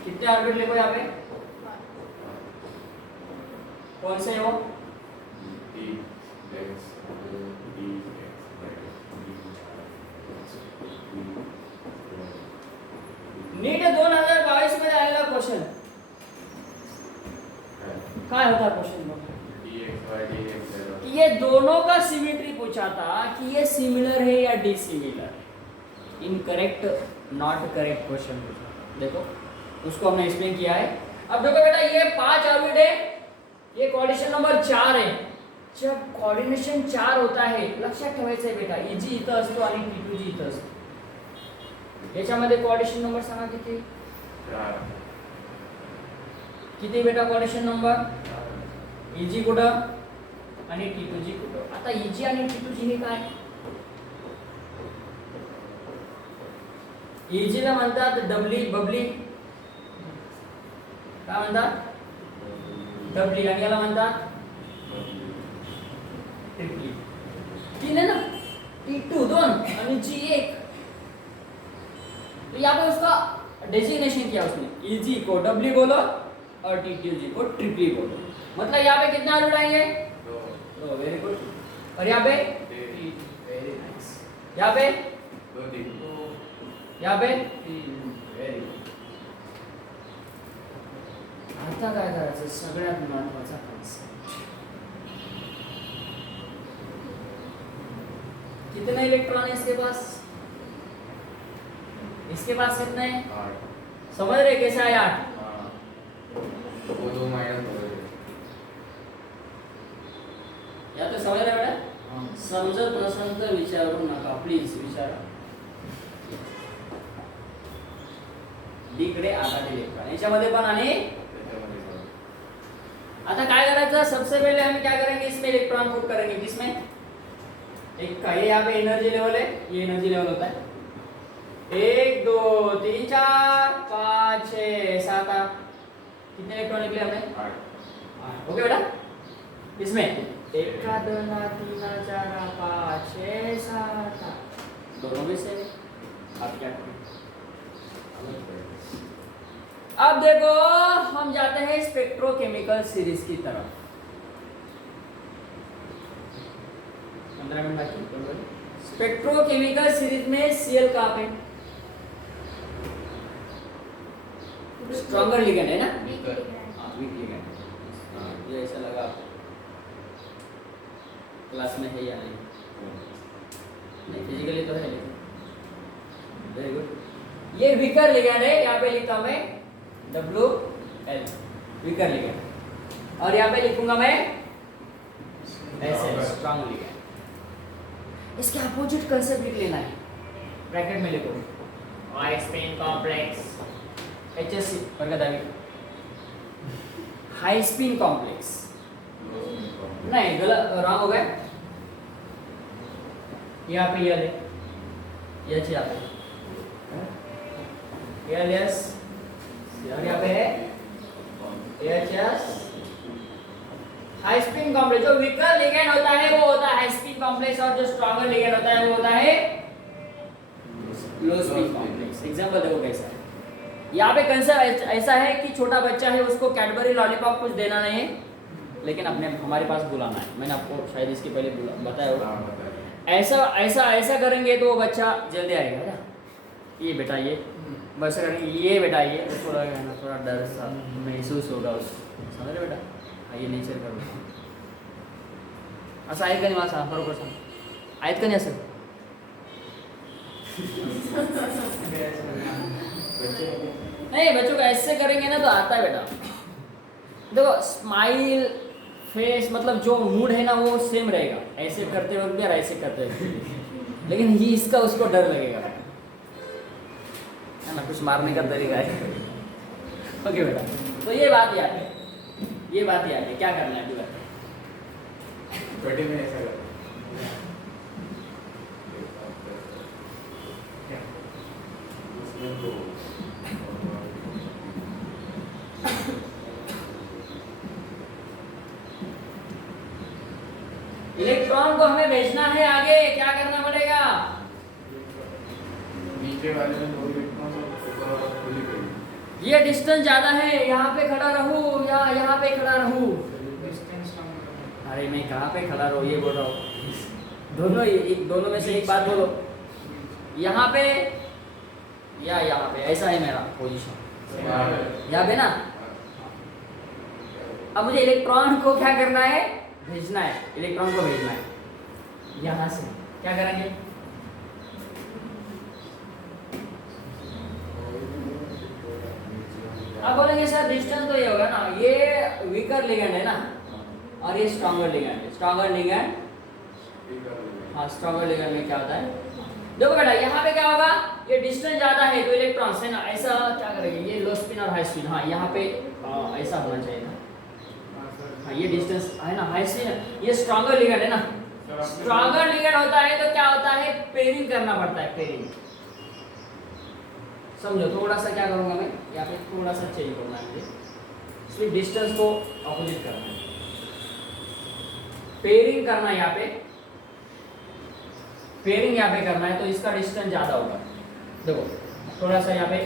कितने ऑर्बिट लिखो यहाँ पे? कौन से है वो? नीट 2022 में आएगा क्वेश्चन। क्या होता क्वेश्चन में? कि ये दोनों का सिमेट्री पूछा था कि ये सिमिलर है या dissimilar. Incorrect, not correct question पूछा। देखो उसको हमने एक्सप्लेन किया है। अब देखो बेटा, ये 5 ऑर्बिट है, ये कोऑर्डिनेशन नंबर 4 है। जब कोऑर्डिनेशन 4 होता है, लक्षात ठेवायचं आहे बेटा, EG इथं असतो आणि T2G इथं असतो। याच्यामध्ये कोऑर्डिनेशन नंबर सांगा किती? 4 किती बेटा कोऑर्डिनेशन नंबर? EG कुठं आणि T2G कुठं? आता EG आणि T2G हे काय? EG ला म्हणतात डबली बबली, काय म्हणतात? डबली, आणि याला म्हणतात ट्रिपली। 3 है ना, T2 2 और G 1। तो यहाँ पे उसका डेजिग्नेशन किया उसने, EG को डबली बोलो और T2G को ट्रिपली बोलो। मतलब यहाँ पे कितने ऑर्बिट आएंगे? 2। Very good. और यहाँ पे वेरी नाइस। यहाँ पे 2 यहाँ पे वेरी गुड। आता काय करायचं? सगळ्यात महत्त्वाचा कॉन्सेप्ट, कितने इलेक्ट्रॉन है इसके पास? इसके पास कितने हैं? 8। समझ रहे कैसा है? 8। वो 2 माइनस 2 या तो समझ रहे बेटा? समजत नसेल तर विचारू नका प्लीज, विचारा। इकडे 8 इलेक्ट्रॉन याच्यामध्ये पण आणि आता काय करायचं? सबसे पहले हम क्या करेंगे, इसमें इलेक्ट्रॉन पुट करेंगे। किसमें? एक का ये यहाँ पे एनर्जी लेवल है, ये एनर्जी लेवल होता है 1 2 3 4 5 6 7 8। कितने इलेक्ट्रॉन निकले हमने? 8। ओके बेटा, इसमें 1 2 3 4 5 6 7 8 दोनों भी से। आप क्या करें? अब देखो हम जाते हैं स्पेक्ट्रोकेमिकल सीरीज की तरफ। 15 मिनट बाकी। स्पेक्ट्रोकेमिकल सीरीज में Cl कहाँ पे? स्ट्रॉन्गर लिगेंड है ना? हाँ, वीक लिगेंड। हाँ, ये ऐसा लगा क्लास में है या नहीं? नहीं, फिजिकली तो है लेकिन। Very good. ये वीकर लिगेंड है, यहाँ पे लिखता हूँ मैं WL, वीकर लिगेंड। और यहाँ पे लिखूंगा मैं ऐसे स्ट्रॉन्ग लिगेंड। इसके अपोजिट कंसेप्ट लिख लेना है, ब्रैकेट में लिखो हाई स्पिन कॉम्प्लेक्स, HSC वर्गदावी, हाई स्पिन कॉम्प्लेक्स। नहीं, गलत, रॉन्ग हो गया। यहाँ पे ये ले, ये यहाँ पे LS, और यहाँ पे है HS। हाई स्पिन कॉम्प्लेक्स, जो वीकर लिगेंड होता है वो होता है हाई स्पिन कॉम्प्लेक्स, और जो स्ट्रॉन्गर लिगेंड होता है वो होता है लो स्पिन कॉम्प्लेक्स। एग्जांपल देखो कैसा है। यहाँ पे कंसेप्ट ऐसा है कि छोटा बच्चा है, उसको कैडबरी लॉलीपॉप कुछ देना नहीं है, लेकिन अपने हमारे पास बुलाना है। मैंने आपको शायद इसके पहले बताया होगा। ऐसा ऐसा ऐसा करेंगे तो वो बच्चा जल्दी आएगा ना। ये बेटा ये बस करेंगे, ये बेटा ये उसको लगेगा ना, थोड़ा डर सा महसूस होगा उसको। समझ रहे बेटा? ये नेचर करो असं आहे का नाही? मला बरोबर सांग, आहेत का नाही असं? नहीं, बच्चों को ऐसे करेंगे ना तो आता है बेटा। देखो स्माइल फेस, मतलब जो मूड है ना वो सेम रहेगा, ऐसे करते वक्त भी और ऐसे करते वक्त, लेकिन ये इसका उसको डर लगेगा है ना, कुछ मारने का तरीका है। ओके बेटा, तो ये बात याद है, ये बात याद है। क्या करना है पूरा? 20 में ऐसा कर उसमें तो इलेक्ट्रॉन को हमें भेजना है आगे, क्या करना पड़ेगा? नीचे वाले में 2 इलेक्ट्रॉन और ऊपर वाला खुली पड़ी। ये डिस्टेंस ज्यादा है, यहाँ पे खड़ा रहूं या यहाँ पे खड़ा रहूं? डिस्टेंस कम करना। अरे मैं कहाँ पे खड़ा रहूं ये बोल रहा हूँ। दोनों में से एक बात बोलो, यहाँ पे या यहाँ पे, ऐसा है मेरा पोजीशन यहाँ पे ना। अब मुझे इलेक्ट्रॉन को क्या करना है? भेजना है, इलेक्ट्रॉन को भेजना है यहाँ से। क्या करेंगे? अब बोलेंगे सर डिस्टेंस तो ये होगा ना, ये वीकर लिगेंड है ना और ये स्ट्रॉन्गर लिगेंड है। स्ट्रॉन्गर लिगेंड, हाँ स्ट्रॉन्गर लिगेंड में क्या होता है? देखो बेटा यहाँ पे क्या होगा, ये डिस्टेंस ज्यादा है तो इलेक्ट्रॉन्स है ना, ऐसा क्या करेंगे? ये लो स्पिन और हाई स्पिन, हाँ यहाँ पे ऐसा होना चाहिए ना। हाँ ये डिस्टेंस है ना, हाई स्पिन, ये स्ट्रॉन्गर लिगेंड है ना। स्ट्रॉन्गर लिगेंड होता है तो क्या होता है? पेयरिंग करना पड़ता है, पेयरिंग। समझो, थोड़ा सा क्या करूंगा मैं यहाँ पे, थोड़ा सा चेंज करना है मुझे, सिर्फ डिस्टेंस को अपोजिट करना है, पेयरिंग करना है यहाँ पे, पेयरिंग यहाँ पे करना है तो इसका डिस्टेंस ज्यादा होगा। देखो थोड़ा सा यहाँ पे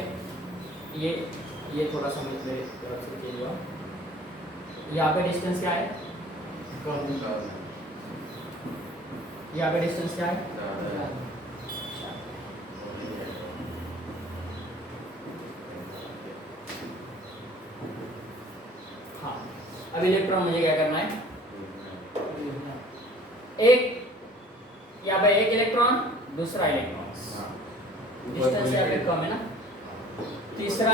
ये थोड़ा सा मेरे तरफ से चेंज हुआ। यहाँ पे डिस्टेंस क्या है? यहाँ पे डिस्टेंस क्या है? हाँ, अब इलेक्ट्रॉन मुझे क्या करना है? एक यहाँ पे एक इलेक्ट्रॉन, दूसरा इलेक्ट्रॉन, डिस्टेंस यहाँ पे कम है ना, तीसरा,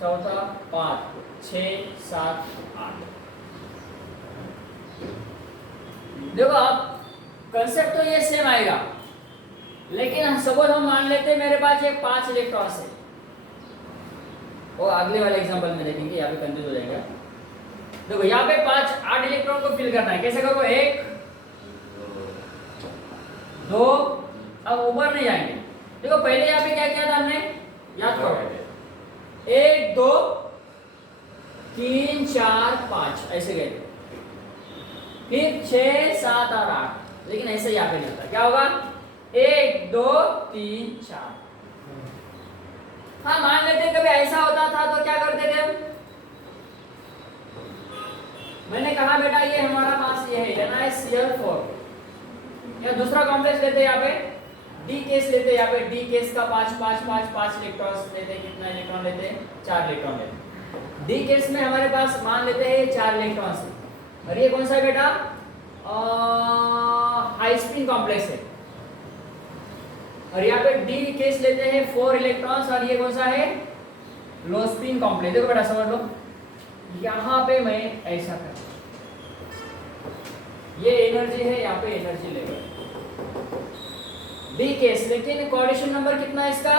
चौथा, 5, 6, 7, 8। देखो अब कंसेप्ट तो ये सेम आएगा, लेकिन सपोज हम मान लेते हैं मेरे पास ये 5 इलेक्ट्रॉन्स है, वो अगले वाले एग्जांपल में देखेंगे, यहाँ पे कंफ्यूज हो जाएगा। देखो यहाँ पे 8 इलेक्ट्रॉन को फिल करना है, कैसे करो? 1, 2, अब ऊपर नहीं जाएंगे। देखो पहले यहाँ पे क्या किया था हमने, याद करो, 1, 2, 3, 4, 5 ऐसे गए, फिर 6, 7 और 8, लेकिन ऐसे यहाँ पे नहीं होता। क्या होगा? 1, 2, 3, 4। हाँ मान लेते कभी ऐसा होता था तो क्या करते थे हम? मैंने कहा बेटा ये हमारा पास ये है NaCl4, या दूसरा कॉम्प्लेक्स लेते यहाँ पे डी केस लेते, यहाँ पे डी केस का 5 5 5 5 इलेक्ट्रॉन्स लेते। कितना इलेक्ट्रॉन लेते? 4 इलेक्ट्रॉन लेते। डी केस में हमारे पास मान लेते हैं 4 इलेक्ट्रॉन्स है, और ये कौन सा है बेटा? हाई स्पिन कॉम्प्लेक्स है। और यहाँ पे डी केस लेते हैं 4 इलेक्ट्रॉन्स, और ये कौन सा है? लो स्पिन कॉम्प्लेक्स। देखो बेटा समझ लो, यहाँ पे मैं ऐसा कर, ये एनर्जी है, यहाँ पे एनर्जी लेवल डी केस, लेकिन कोऑर्डिनेशन नंबर कितना है इसका?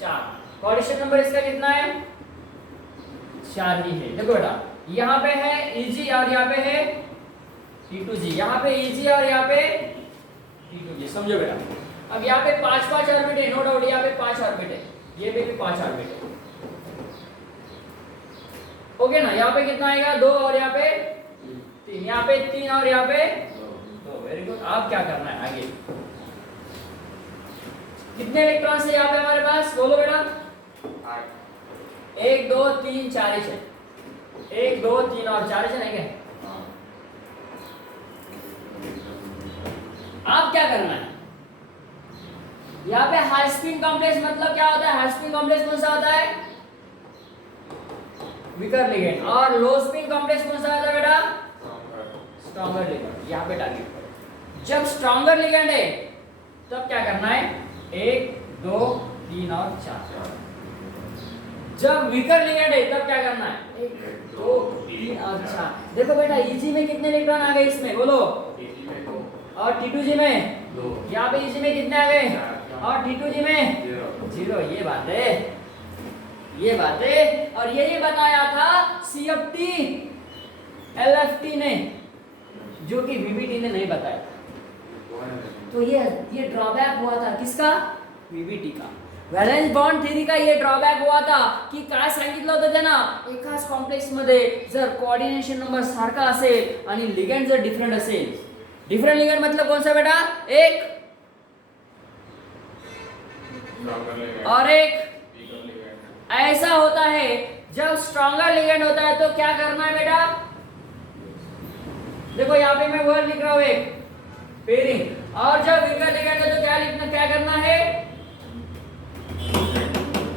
4। कोऑर्डिनेशन नंबर इसका कितना है? 4 ही है। देखो बेटा यहाँ पे है Eg और यहाँ पे है T2G, यहाँ पे Eg और यहाँ पे T2G, समझो बेटा। अब यहाँ पे 5 ऑर्बिट है, नो डाउट, यहाँ पे 5 ऑर्बिट है, ये पे भी 5 ऑर्बिट है, ओके ना। यहाँ पे कितना आएगा? 2, और यहाँ पे 3, यहाँ पे 3 और यहाँ पे 2। Very good. अब क्या करना है आगे? कितने इलेक्ट्रॉन्स है यहाँ पे हमारे पास? बोलो बेटा। 1, 2, 3, 4 है। 1, 2, 3 और 4 है ना क्या? अब क्या करना है? यहाँ पे हाई स्पिन कॉम्प्लेक्स मतलब क्या होता है? हाई स्पिन कॉम्प्लेक्स कौन सा होता है? Weaker ligand. और लो स्पिन कॉम्प्लेक्स कौन सा होता है बेटा? Stronger ligand. यहाँ पे टारगेट करो। जब स्ट्रॉन्गर लिगेंड है तब क्या करना है? 1, 2, 3 और 4। जब वीकर लिगेंड है तब क्या करना है? 1, 2, 3 और 4। देखो बेटा Eg में कितने इलेक्ट्रॉन आ गए इसमें? बोलो। और T2G में? 2। यहाँ पे Eg में कितने आ गए? और T2G में? 0। ये बात है, ये बात है। और यही बताया था CFT LFT ने, जो कि VBT ने नहीं बताया। तो ये ड्रॉबैक हुआ था किसका? VBT का। व्हॅलेन्स बॉन्ड थ्योरी का ये ड्रॉबॅक हुआ था की काय सांगितलं होतं त्यांना, एकाच कॉम्प्लेक्स मध्ये जर कोऑर्डिनेशन नंबर सारखा असेल आणि लिगेंड जर डिफरंट असेल डिफरेंट लिगेंड मतलब कौन सा बेटा? एक और एक। ऐसा होता है जब स्ट्रॉन्गर लिगेंड होता है तो क्या करना है बेटा? देखो यहाँ पे मैं वर्ड लिख रहा हूं एक पेयरिंग, और जब वीकर लिगेंड है तो क्या लिखना, क्या करना है?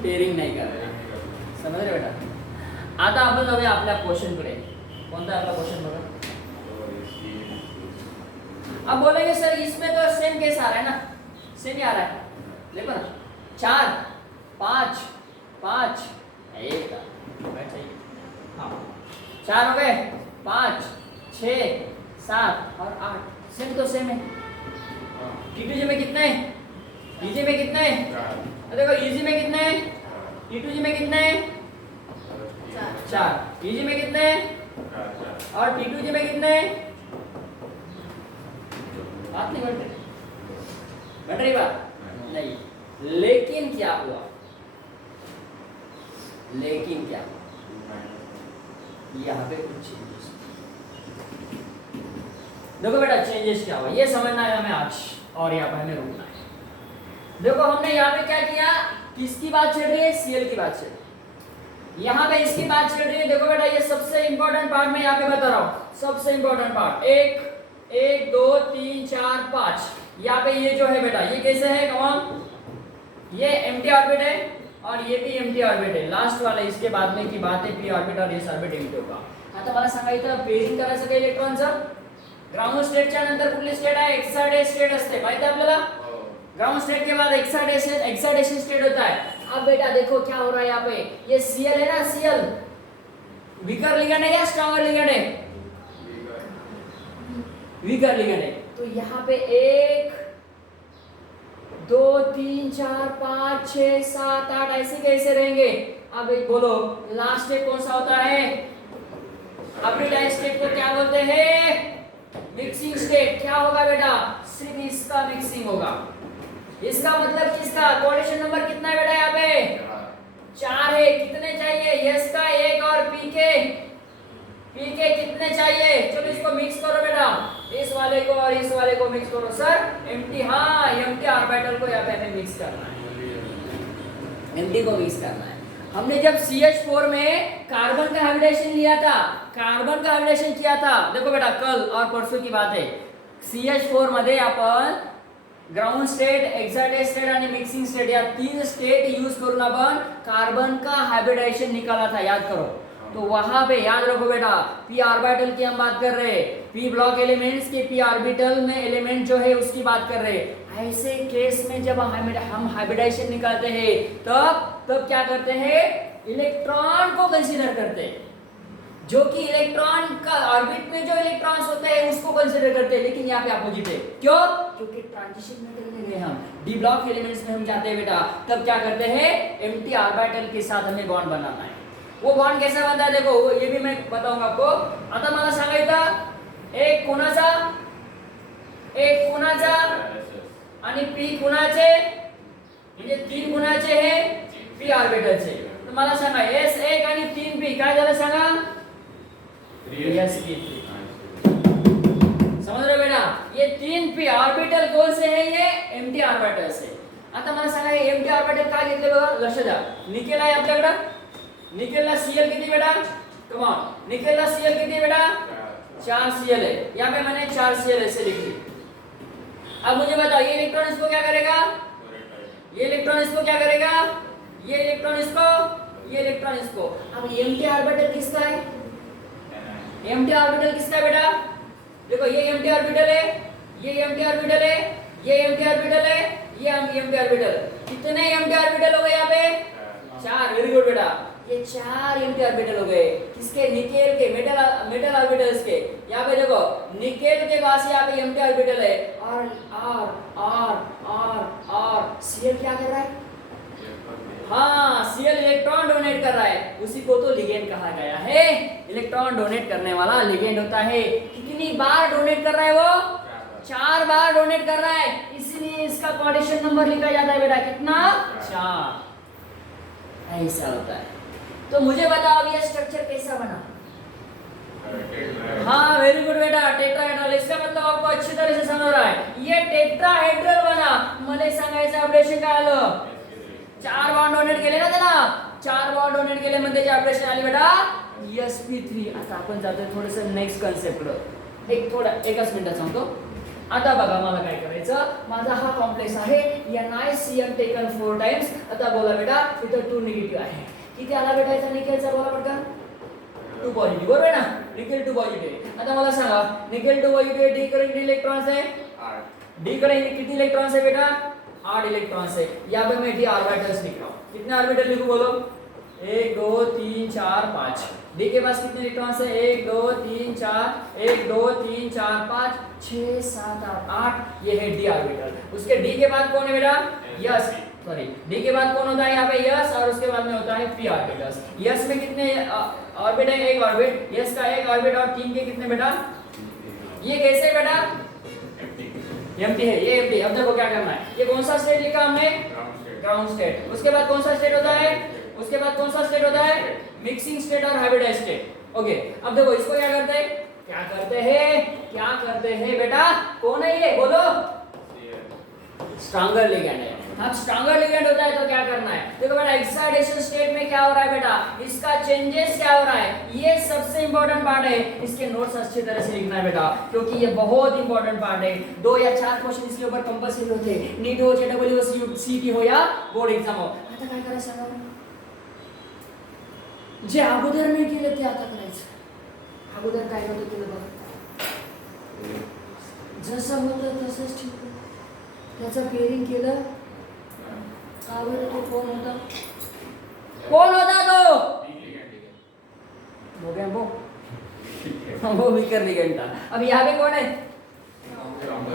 पेयरिंग नहीं करना। समझ रहे बेटा? आता आपण जाऊया आपल्या क्वेश्चनकडे. कोणता आहे आपला क्वेश्चन बघा. अब बोलेंगे सर इसमें तो सेम केस आ रहा है ना, सेम ही आ रहा है. देखो ना 4 5 5 एक हाँ 4 हो गए, 5 6 7 और 8 सेम तो सेम है. T2G में कितने हैं? EG में कितने हैं? देखो EG में कितने हैं? T2G में कितने हैं? 4. EG में कितने हैं? और T2G में कितने हैं? बात नहीं बैठ रही बात नहीं. लेकिन क्या हुआ? लेकिन क्या हुआ? यहाँ पे कुछ चेंजेस. देखो बेटा चेंजेस क्या हुआ ये समझना है हमें आज, और यहाँ पे हमें रुकना है. देखो हमने यहाँ पे क्या किया, किसकी बात चल रही है? सीएल की बात चल रही है. यहाँ पे इसकी बात चल रही है. देखो बेटा ये सबसे इंपॉर्टेंट पार्ट मैं यहाँ पे बता रहा हूँ, सबसे इंपॉर्टेंट पार्ट. 1 2 3 4 5. यहाँ पे ये जो है बेटा ये कैसे है कौन? ये एम्प्टी ऑर्बिट है और ये भी एम्प्टी ऑर्बिट है. लास्ट वाला इसके बाद में की बात है पी ऑर्बिट और एस ऑर्बिट एम्प्टी होगा. आता मला सांगायचं पेयरिंग करायचं का इलेक्ट्रॉनचं? ग्राउंड स्टेटच्या नंतर कुठली स्टेट आहे? एक्साइटेड स्टेट असते, माहिती है आपल्याला. ग्राउंड स्टेट के बाद एक्साइटेशन स्टेट होता है. अब बेटा देखो क्या हो रहा है यहाँ पे, ये Cl है ना, Cl वीकर लिगेंड है या स्ट्रॉन्गर लिगेंड है? वीकर लिगेंड है. तो यहाँ पे 1 2 3 4 5 6 7 8 ऐसे कैसे रहेंगे? अब एक बोलो लास्ट स्टेप कौन सा होता है? हाइब्रिडाइज स्टेट को क्या बोलते हैं? Mixing state. क्या होगा बेटा? सिर्फ इसका मिक्सिंग होगा. इसका मतलब किसका? कोऑर्डिनेशन नंबर कितना है बेटा? यहाँ पे 4 है. कितने चाहिए? यस का 1 और पी के कितने चाहिए? चलो इसको मिक्स करो बेटा, इस वाले को और इस वाले को मिक्स करो. सर एम्प्टी, हाँ एम्प्टी ऑर्बिटल को यहाँ पे हमें मिक्स करना है, एम्प्टी को मिक्स करना है. हमने जब CH4 में कार्बन का हाइब्रिडेशन लिया था, कार्बन का हाइब्रिडेशन किया था, देखो बेटा कल और परसों की बात है. CH4 मध्ये आपण ग्राउंड स्टेट, एक्साइटेड स्टेट आणि मिक्सिंग स्टेट या 3 स्टेट यूज करून आपण कार्बन का हाइब्रिडेशन निकाला था, याद करो. तो वहां पे याद रखो बेटा p ऑर्बिटल की हम बात कर रहे हैं, p ब्लॉक एलिमेंट्स के p ऑर्बिटल में एलिमेंट जो है उसकी बात कर रहे हैं. ऐसे केस में जब हम हाइब्रिडेशन निकालते हैं तब क्या करते हैं? इलेक्ट्रॉन को कंसीडर करते हैं, जो कि इलेक्ट्रॉन का ऑर्बिट में जो इलेक्ट्रॉन्स होते हैं उसको कंसीडर करते हैं. लेकिन यहाँ पे अपोजिट है. क्यों? क्योंकि ट्रांजिशन में करने गए हम, डी ब्लॉक एलिमेंट्स में हम जाते हैं बेटा, तब क्या करते हैं? एम्प्टी ऑर्बिटल के साथ हमें बॉन्ड बनाना है. वो बॉन्ड कैसा बनता है देखो, ये भी मैं बताऊंगा आपको. आता मला सांगायचं एक कोणाचा आणि पी कोणाचे, म्हणजे 3 कोणाचे हे पी ऑर्बिटलचे. तर मला सांगा S1 आणि 3p काय झालं सांगा? समझ रहे हो बेटा? ये 3p ऑर्बिटल कौन से है? ये एम्प्टी ऑर्बिटल से. आता मला सांगा हे एम्प्टी ऑर्बिटल काय घेतले बघा, लक्ष द्या. निकेल आहे आपल्याकडे, निकेलला Cl किती बेटा? कम ऑन, निकेलला Cl किती बेटा? 4 Cl है. यहाँ पे मैंने 4 Cl ऐसे लिख ली. अब मुझे बताओ ये इलेक्ट्रॉन इसको क्या करेगा? ये इलेक्ट्रॉन इसको क्या करेगा? ये इलेक्ट्रॉन इसको, ये इलेक्ट्रॉन इसको. अब एम्प्टी ऑर्बिटल किसका है? एम्प्टी ऑर्बिटल किसका है बेटा? देखो ये एम्प्टी ऑर्बिटल है, ये एम्प्टी ऑर्बिटल है, ये एम्प्टी ऑर्बिटल है, ये एम्प्टी ऑर्बिटल. कितने एम्प्टी ऑर्बिटल हो गए यहाँ पे? 4. वेरी गुड बेटा. ये 4 एम्प्टी ऑर्बिटल हो गए. किसके? निकेल के, मेटल ऑर्बिटल्स के. यहाँ पे देखो निकेल के पास यहाँ पे एम्प्टी ऑर्बिटल है और Cl क्या कर रहा है? हाँ Cl इलेक्ट्रॉन डोनेट कर रहा है. उसी को तो लिगेंड कहा गया है. इलेक्ट्रॉन डोनेट करने वाला लिगेंड होता है. कितनी बार डोनेट कर रहा है वो? 4 बार डोनेट कर रहा है. इसलिए इसका कोऑर्डिनेशन नंबर लिखा जाता है बेटा कितना? 4. ऐसा होता है. तो मुझे बताओ अब ये स्ट्रक्चर कैसा बना? हाँ वेरी गुड बेटा, टेट्राहेड्रल. इसका मतलब आपको अच्छी तरह से समझ रहा है. ये टेट्राहेड्रल बना. मला सांगायचं अपडेशन काय आलं? 4 बॉन्ड डोनेट केले ना त्याला. 4 बॉन्ड डोनेट केले म्हणजे त्याची अपडेशन आली बेटा sp3. आता आपण जातोय थोडंसं नेक्स्ट कन्सेप्टकडे. एकच मिनिटात सांगतो. आता बघा मला काय करायचं. माझा हा कॉम्प्लेक्स आहे NiCm टेकन 4 टाइम्स. आता बोला बेटा इथं 2 निगेटिव्ह आहे. किती आला बेटा इथं निकेलचा? बोला पटकन. 2 पॉझिटिव्ह बरोबर आहे ना. Nickel 2 positive. आता मला सांगा निकेल 2 पॉझिटिव्ह डी कडे किती इलेक्ट्रॉन्स आहे? 8. डी कडे किती इलेक्ट्रॉन्स है बेटा? 8 इलेक्ट्रॉन्स है. यहाँ पे मैं डी ऑर्बिटल्स लिख रहा हूँ. कितने ऑर्बिटल लिखूं बोलो? 1 2 3 4 5. डी के पास कितने इलेक्ट्रॉन्स है? 1 2 3 4 1 2 3 4 5 6 7 8. ये है डी ऑर्बिटल. उसके डी के बाद कौन है बेटा? यस. सॉरी, डी के बाद कौन होता है यहाँ पे? यस. और उसके बाद में होता है पी ऑर्बिटल्स. यस में कितने ऑर्बिट है? एक ऑर्बिट. यस का एक ऑर्बिट. और 3 के कितने बेटा? ये कैसे बेटा? एम्प्टी है. ये एम्प्टी. अब देखो क्या करना है. ये कौन सा स्टेट लिखा हमने? Ground state. उसके बाद कौन सा स्टेट होता है? उसके बाद कौन सा स्टेट होता है? मिक्सिंग स्टेट और हाइब्रिडाइज स्टेट. ओके. अब देखो इसको क्या करते हैं? क्या करते हैं बेटा? कौन है ये? बोलो. स्ट्रॉन्गर लिगैंड है. अब स्ट्रॉन्गर लिगैंड होता है तो क्या करना है? देखो बेटा एक्साइटेशन स्टेट में क्या हो रहा है बेटा? इसका चेंजेस क्या हो रहा है? ये सबसे इंपॉर्टेंट पार्ट है. इसके नोट्स अच्छी तरह से लिखना है बेटा क्योंकि ये बहुत इंपॉर्टेंट पार्ट है. 2 या 4 क्वेश्चन इसके ऊपर कंपल्सरी होते हैं. नीट हो, जेडब्ल्यू हो, सीटी हो या बोर्ड एग्जाम हो. आता काय करायचं सांगा? जे अगोदर नाही केलं ते आता करायचं. अगोदर काय होतं केलं बघा. जसं होतं तसंच ठीक आहे. त्याचं पेअरिंग केलं. अगोदर तो कौन होता? कौन होता तो? हो गया वो वीकर लिगेंड था. अब यहाँ पे कौन है?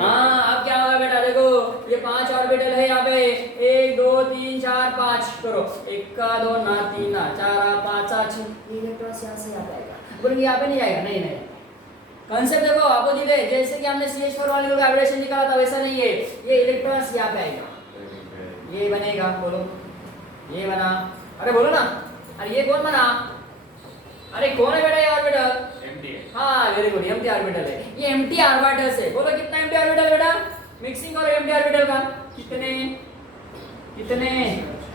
हाँ. अब क्या होगा बेटा? देखो ये 5 ऑर्बिटल है यहाँ पे. 1 2 3 4 5 करो. 1 2 ना 3 ना 4 5 6. इलेक्ट्रॉन्स यहाँ से यहाँ पे आएगा. बोलेंगे यहाँ पे नहीं आएगा. नहीं. कंसेप्ट देखो अपोजिट है. जैसे कि हमने CH4 वाले का वाइब्रेशन निकाला था वैसा नहीं है. ये इलेक्ट्रॉन्स यहाँ पे आएगा. ये बनेगा. बोलो. ये बना. अरे बोलो ना. अरे ये कौन बना? अरे कौन है बेटा ये ऑर्बिटल? एम्प्टी. हाँ वेरी गुड. एम्प्टी ऑर्बिटल है. ये एम्प्टी ऑर्बिटल से. बोलो कितना एम्प्टी ऑर्बिटल बेटा? मिक्सिंग और एम्प्टी ऑर्बिटल का कितने?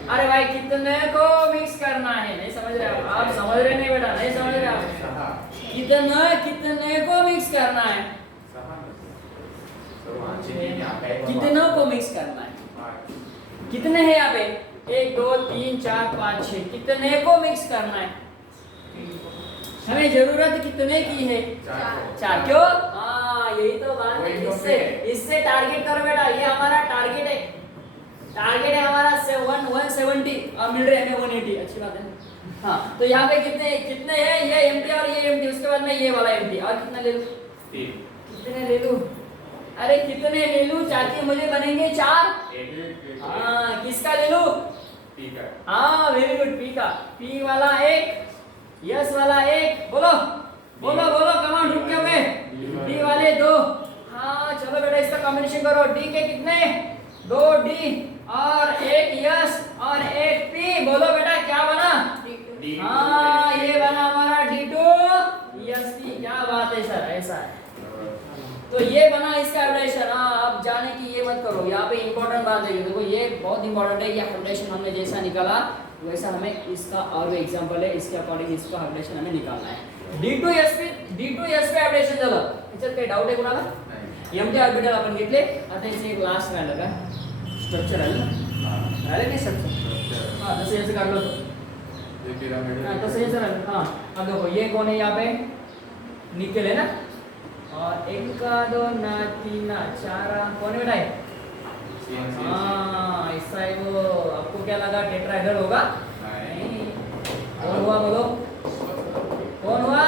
अरे भाई कितने को मिक्स करना है? नहीं समझ रहे आप समझ रहे नहीं बेटा? नहीं समझ रहे आप? कितने को मिक्स करना है? कितनों को मिक्स करना है? कितने हैं यहाँ पे? 1 2 3 4 5 6. कितने को मिक्स करना है? हमें जरूरत कितने की है? 4. क्यों? हाँ यही तो बात है. इससे टारगेट करो बेटा. ये हमारा टारगेट है. टारगेट है हमारा 170 और मिल रहे हमें 180. अच्छी बात है. हाँ तो यहाँ पे कितने हैं? ये एम्प्टी और ये एम्प्टी. उसके बाद में ये वाला एम्प्टी. और कितना ले लूं? 3. कितने ले लूं? अरे कितने ले लूं ताकि मुझे बनेंगे 4? हाँ किसका ले लूं? पी का. हाँ वेरी गुड. पी का. पी वाला 1, यस वाला 1. बोलो कमांड रुक गया मैं. डी वाले 2. हाँ चलो बेटा इसका कॉम्बिनेशन करो. डी के कितने? 2 डी और 1 यस और 1 पी. बोलो बेटा क्या बना? हाँ ये बना हमारा D2 यस पी. क्या बात है सर. ऐसा है तो ये बना इसका हाइब्रिडेशन. हाँ अब जाने की ये मत करो. यहाँ पे इंपॉर्टेंट बात है. देखो ये बहुत इंपॉर्टेंट है. ये हाइब्रिडेशन हमने जैसा निकाला वैसा हमें इसका और भी एग्जांपल है. इसके अकॉर्डिंग इसका हाइब्रिडेशन हमें निकालना है. D2sp हाइब्रिडेशन झालं. याच्यात काही डाऊट आहे कोणाला? एम्प्टी ऑर्बिटल आपण घेतले. आता याचे एक लास्ट राहिलं का? स्ट्रक्चर आलं ना? आले नाही स्ट्रक्चर? हाँ तसं याचं काढलं होतं. हाँ तसं याचं राहिलं. हाँ अब देखो ये कौन है यहाँ पे? निकेल है ना. और 1 2 ना 3 ना 4 कौन है बेटा? हाँ ऐसा है वो. आपको क्या लगा टेट्राहेड्रल होगा? नहीं. कौन हुआ बोलो? कौन हुआ?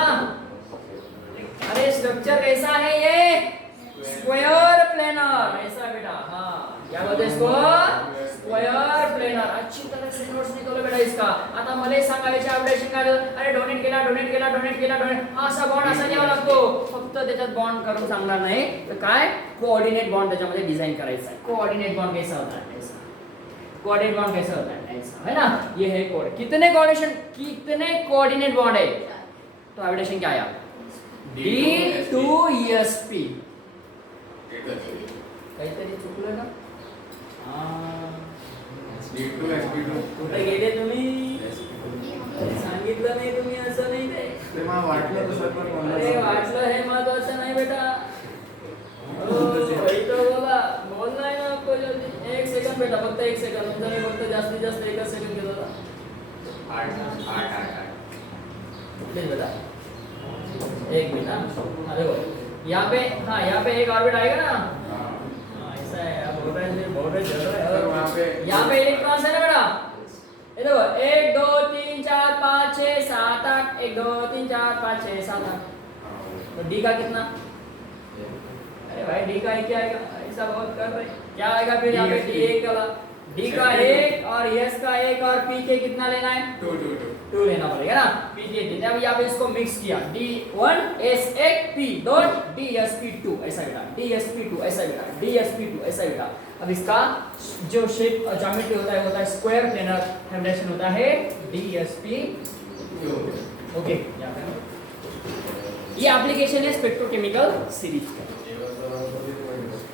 अरे स्ट्रक्चर कैसा है ये? Square planar. ऐसा बेटा. हाँ क्या बोलते हैं इसको? Square planar. अच्छी तरह से नोट्स निकालो बेटा इसका. आता मला सांगा याचे अपडेशन काय? अरे डोनेट केला. हा असा बॉन्ड असा घ्यावा लागतो. फक्त त्याच्यात बॉन्ड करून सांगणार नाही तर काय कोऑर्डिनेट बॉन्ड त्याच्यामध्ये डिजाइन करायचा आहे. कोऑर्डिनेट बॉन्ड कैसा होता है? ऐसा. कोऑर्डिनेट बॉन्ड कैसा होता है? ऐसा है ना. ये है कोड. कितने कोऑर्डिनेट बॉन्ड है? तो अपडेशन क्या आया? D2sp. एकच काहीतरी चुकलं का? D2 SP2 कुठे गेले तुम्ही? सांगितलं नाही तुम्ही, असं नाही ते. ते मला वाटलं तसं पण मला अरे वाटलं हे महत्वाचं नाही बेटा. इथं बोललाय ना आपको जल्दी. 1 सेकंड बेटा, फक्त 1 सेकंड. तुमचा मी फक्त जास्तीत जास्त 1 सेकंड घेत होता. 8 प्लीज बेटा 1 मिनट. हाँ देखो यहाँ पे, हाँ यहाँ पे एक ऑर्बिट आएगा ना. हाँ ऐसा है. अब बोल रहे चल रहा सर वहाँ पे है. यहाँ पे इलेक्ट्रॉन्स है ना बेटा. ये देखो 1 2 3 4 5 6 7 8. 1 2 3 4 5 6 7 8. तो डी का कितना? अरे भाई डी का क्या आएगा? ऐसा बहुत कर रहे. क्या आएगा फिर यहाँ पे? डी 1 का. डी का 1 और एस का 1 और पी के कितना लेना है? 2 लेना पड़ेगा ना. पी के देते हैं. अब यहाँ पे इसको मिक्स किया. D1 S1 P dot DsP2 ऐसा बेटा. DsP2 ऐसा बेटा. DsP2 ऐसा बेटा. अब इसका जो शेप ज्योमेट्री होता है स्क्वायर प्लेनर हेमिडेशन होता है DsP2. ओके. यहाँ पे ये एप्लीकेशन है स्पेक्ट्रोकेमिकल सीरीज का.